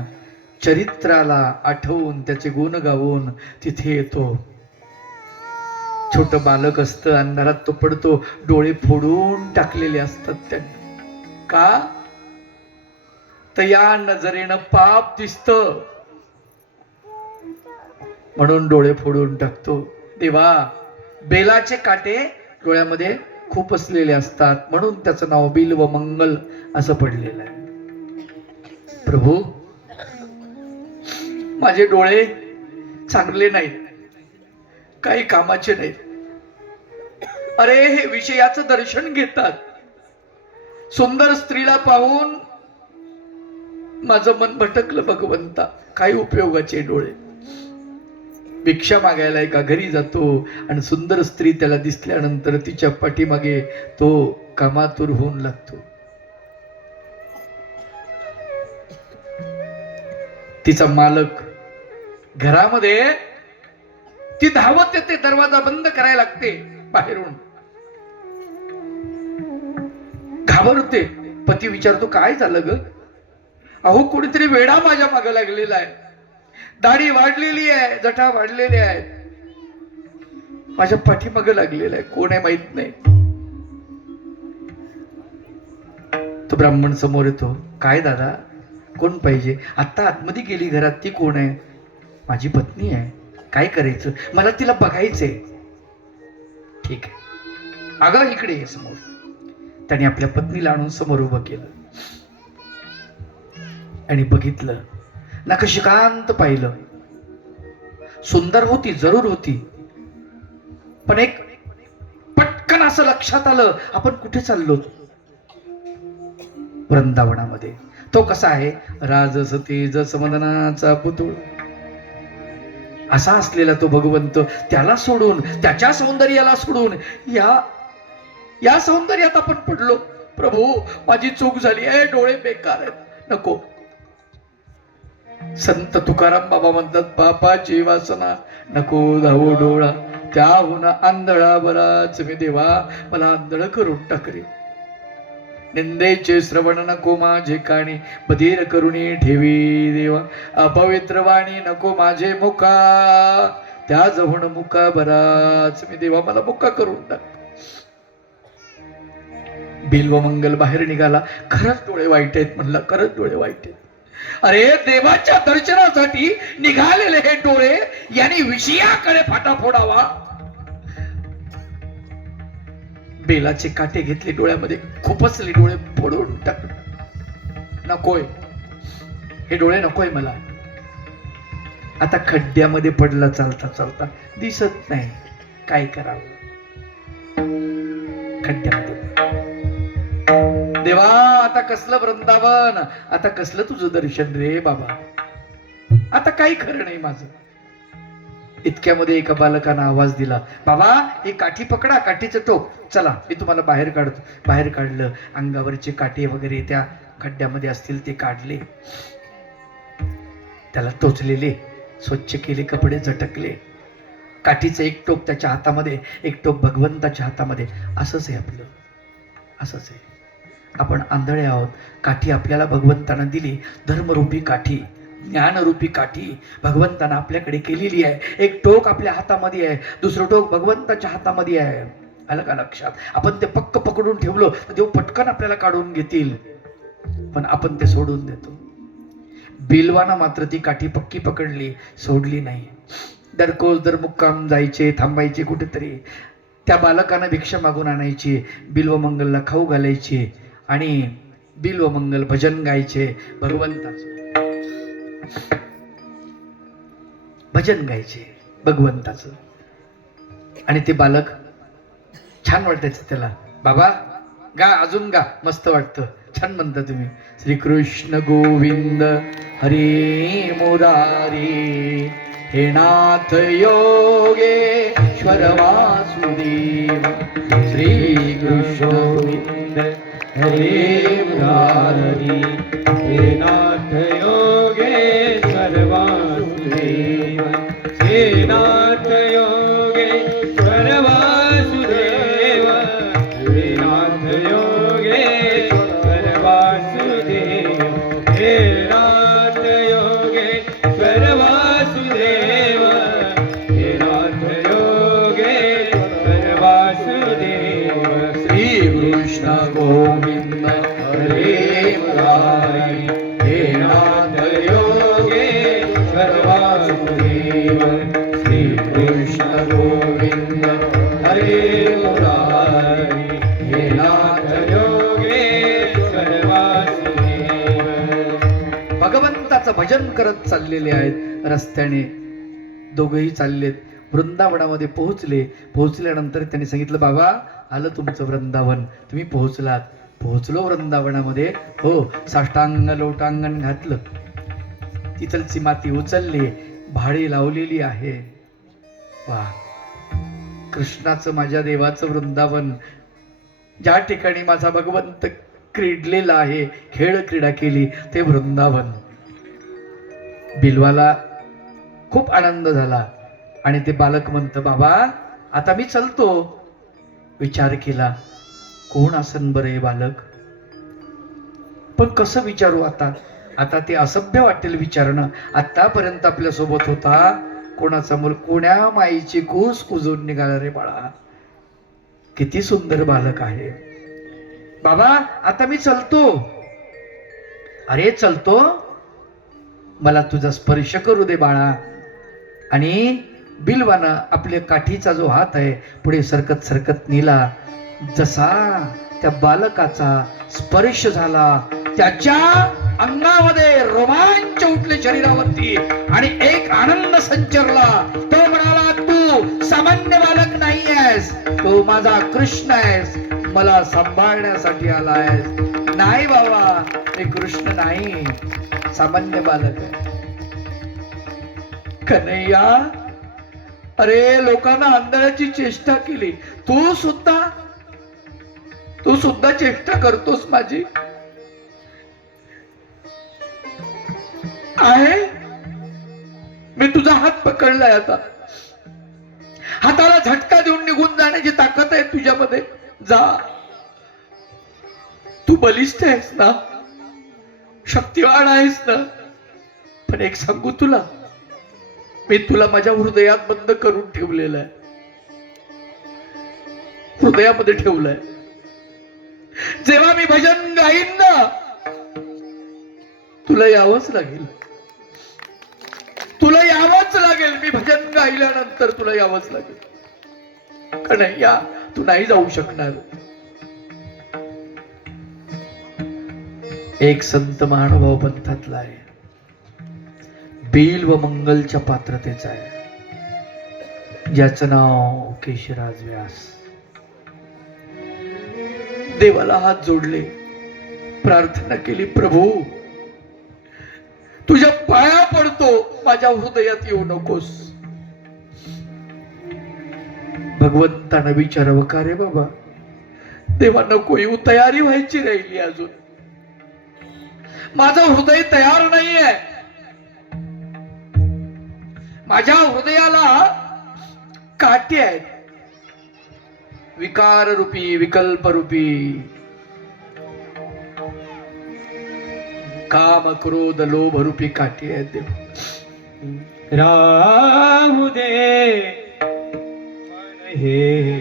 चरित्राला आठवून त्याचे गुण गावून तिथे येतो. छोट बालक असतं, अंधारात तो पडतो, डोळे फोडून टाकलेले असतात त्यांनी. का? तर या नजरेनं पाप दिसत म्हणून डोळे फोडून टाकतो. देवा, बेलाचे काटे डोळ्यामध्ये खूप असलेले असतात म्हणून त्याचं नाव बिल्व मंगल असं पडलेलं आहे. प्रभू माझे डोळे चांगले नाहीत, काही कामाचे नाहीत. अरे हे विषयाचं दर्शन घेतात. सुंदर स्त्रीला पाहून माझं मन भटकलं भगवंता. काही उपयोगाचे डोळे. भिक्षा मागायला एका घरी जातो आणि सुंदर स्त्री त्याला दिसल्यानंतर तिच्या पाठीमागे तो कामातुर होऊन लागतो. तिचा मालक घरामध्ये, ती धावत येते, दरवाजा बंद करायला लागते बाहेरून. घाबरते. पती विचारतो, काय झालं ग? अहो कोणीतरी वेडा माझ्या मागे लागलेला आहे. दाढी वाढलेली आहे, जटा वाढलेली आहे, माझ्या पाठीमागे लागलेला आहे. कोण आहे माहित नाही. तो ब्राह्मण समोर येतो. काय दादा, कोण पाहिजे? आता आतमध्ये गेली घरात, ती कोण आहे? माझी पत्नी आहे. काय करायचं? मला तिला बघायचंय. ठीक आहे, अगं इकडे ये समोर. त्याने आपल्या पत्नीला आणून समोर उभं केलं आणि बघितलं. नखशिकांत पाहिलं. सुंदर होती, जरूर होती, पण एक पटकन असं लक्षात आलं, आपण कुठे चाललो? वृंदावनामध्ये. तो कसा आहे? राजस तेज समदनाचा पुतळ असा असलेला तो भगवंत. त्याला सोडून, त्याच्या सौंदर्याला सोडून या सौंदर्यात आपण पडलो. प्रभू माझी चूक झाली आहे, डोळे बेकार आहेत, नको. संत तुकाराम बाबा म्हणतात, पापाची वासना नको धावो डोळा, त्याहून आंधळा बराच मी देवा, मला आंधळ करून टाकरे. निंदेचे श्रवण नको माझे काणी, बधीर करुणी ठेवी देवा. अपवित्र वाणी नको माझे मुखा, त्या जवळ मुका बराच मी देवा, मला मुका करून टाक. बिल्व मंगल बाहेर निघाला. खरंच डोळे वाईट आहेत म्हणला, खरंच डोळे वाईट आहेत. अरे देवाच्या दर्शनासाठी निघालेले हे डोळे यांनी विषयाकडे फाटा फोडावा. बेलाचे काटे घेतले डोळ्यामध्ये, खुपसले, डोळे फोडून टाकले. नकोय हे डोळे, नकोय मला. आता खड्ड्यामध्ये पडला चालता चालता, दिसत नाही, काय करावं? खड्ड्यामध्ये देवा, आता कसलं वृंदावन, आता कसलं तुझं दर्शन रे बाबा, आता काही खरं नाही माझं. इतक्यामध्ये एका बालकानं आवाज दिला, बाबा ही काठी पकडा, काठीचं टोक, चला मी तुम्हाला बाहेर काढतो. बाहेर काढलं, अंगावरचे काटे वगैरे त्या खड्ड्यामध्ये असतील ते काढले, त्याला टोचलेले, स्वच्छ केले, कपडे झटकले. काठीचं एक टोक त्याच्या हातामध्ये, एक टोक भगवंताच्या हातामध्ये. असंच आहे आपलं, असंच आहे. आपण आंधळे आहोत. काठी आपल्याला भगवंतानं दिली, धर्मरूपी काठी, ज्ञानरूपी काठी भगवंतानं आपल्याकडे केलेली आहे. एक टोक आपल्या हातामध्ये आहे, दुसरं टोक भगवंताच्या हातामध्ये आहे. आलं का लक्षात? आपण ते पक्क पकडून ठेवलं तर देव पटकन आपल्याला काढून घेतील, पण आपण ते सोडून देतो. बिलवाना मात्र ती काठी पक्की पकडली, सोडली नाही. दरकोज दर मुक्काम जायचे, थांबायचे कुठेतरी. त्या बालकानं भिक्षा मागून आणायची, बिल्वमंगलला खाऊ घालायची आणि बिल्वमंगल भजन गायचे, भगवंताचं भजन गायचे भगवंताचं. आणि ते बालक छान वाटायचं त्याला. बाबा गा, अजून गा, मस्त वाटतं, छान म्हणता तुम्ही. श्रीकृष्ण गोविंद हरी मुरारी, हे नाथ योगेश्वर वासुदेव. श्रीकृष्ण गोविंद हरे मुरारी, हे नाथ योगेश्वर वासुदेव. हे नाथ योगेश्वर वासुदेव. हे नाथ योगेश्वर वासुदेव. हे नाथ योगेश्वर वासुदेव. हे नाथ योगेश्वर वासुदेव. श्रीकृष्ण गोविंद हरे मुरारी, हे नाथ योगेश्वर वासुदेव. श्रीकृष्ण गोविंद हरे मुरारी, हे नाथ योगेश्वर वासुदेव. भगवंताचं भजन करत चाललेले आहेत रस्त्याने. दोघेही चाललेत, वृंदावनामध्ये पोहोचले. पोहोचल्यानंतर त्यांनी सांगितलं, बाबा आलं तुमचं वृंदावन, तुम्ही पोहोचलात. पोहोचलो वृंदावनामध्ये, हो, साष्टांग लोटांगण घातलं, तिथलची माती उचलली, भाडी लावलेली आहे. वा, कृष्णाचं, माझ्या देवाचं वृंदावन, ज्या ठिकाणी माझा भगवंत क्रीडलेला आहे, खेळ क्रीडा केली, ते वृंदावन. बिलवाला खूप आनंद झाला आणि ते बालक म्हणतं, बाबा आता मी चलतो. विचार केला, कोण असन बरे बालक, पण कसं विचारू आता? आता ते असभ्य वाटेल विचारणं. आतापर्यंत आपल्या सोबत होता, कोणाचा मूल, कोण्या माईची कूस कुजून निघाला रे बाळा, किती सुंदर बालक आहे. बाबा आता मी चलतो. अरे चलतो, मला तुझा स्पर्श करू दे बाळा. आणि बिलवानं आपल्या काठीचा जो हात आहे पुढे सरकत सरकत नेला. जसा त्या बालकाचा स्पर्श झाला, त्याच्या अंगामध्ये रोमांच उठले शरीरावरती आणि एक आनंद संचरला. तो म्हणाला, तू सामान्य बालक नाही आहेस, तो माझा कृष्ण आहेस, मला सांभाळण्यासाठी आला आहेस. नाही बाबा, मी कृष्ण नाही, सामान्य बालक आहे. कन्हैया, अरे लोकांना आंधळ्याची चेष्टा केली, तू सुद्धा चेष्टा करतोस माझी? आहे, मी तुझा हात पकडलाय, आता हाताला झटका देऊन निघून जाण्याची ताकद आहे तुझ्यामध्ये. जा, तू बलिष्ठ आहेस ना, शक्तिवान आहेस ना. पण एक सांगू तुला, मी तुला माझ्या हृदयात बंद करून ठेवलेलं आहे, हृदयामध्ये ठेवलंय. जेव्हा मी भजन गाईन ना, तुला यावंच लागेल, तुला यावंच लागेल. मी भजन गायल्यानंतर तुला यावंच लागेल. कन्हैया, तू नाही जाऊ शकणार. एक संत महानुभाव पंथातला आहे, बिल व मंगलच्या पात्रतेचा आहे. ज्याचं नाव केशराज व्यास. देवाला हात जोडले, प्रार्थना केली, प्रभू तुझ्या पाया पडतो, माझ्या हृदयात येऊ नकोस. भगवंतानं विचारावं, का रे बाबा? देवा नको येऊ, तयारी व्हायची राहिली अजून, माझं हृदय तयार नाहीये. माझ्या हृदयाला काटे आहेत, विकार रूपी, विकल्प रूपी, काम क्रोध लोभ रूपी काटे आहेत देव. राहू दे मन हे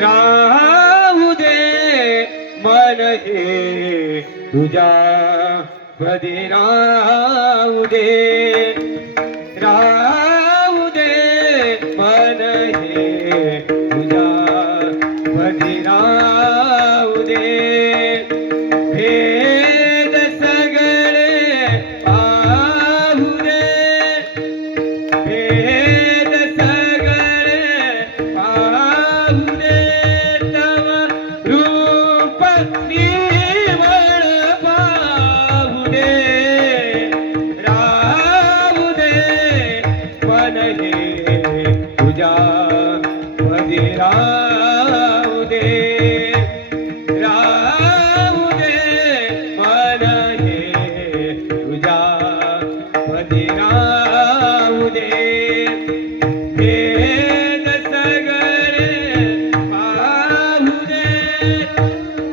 राहू दे मन हे तुझ्या भदी राहू दे.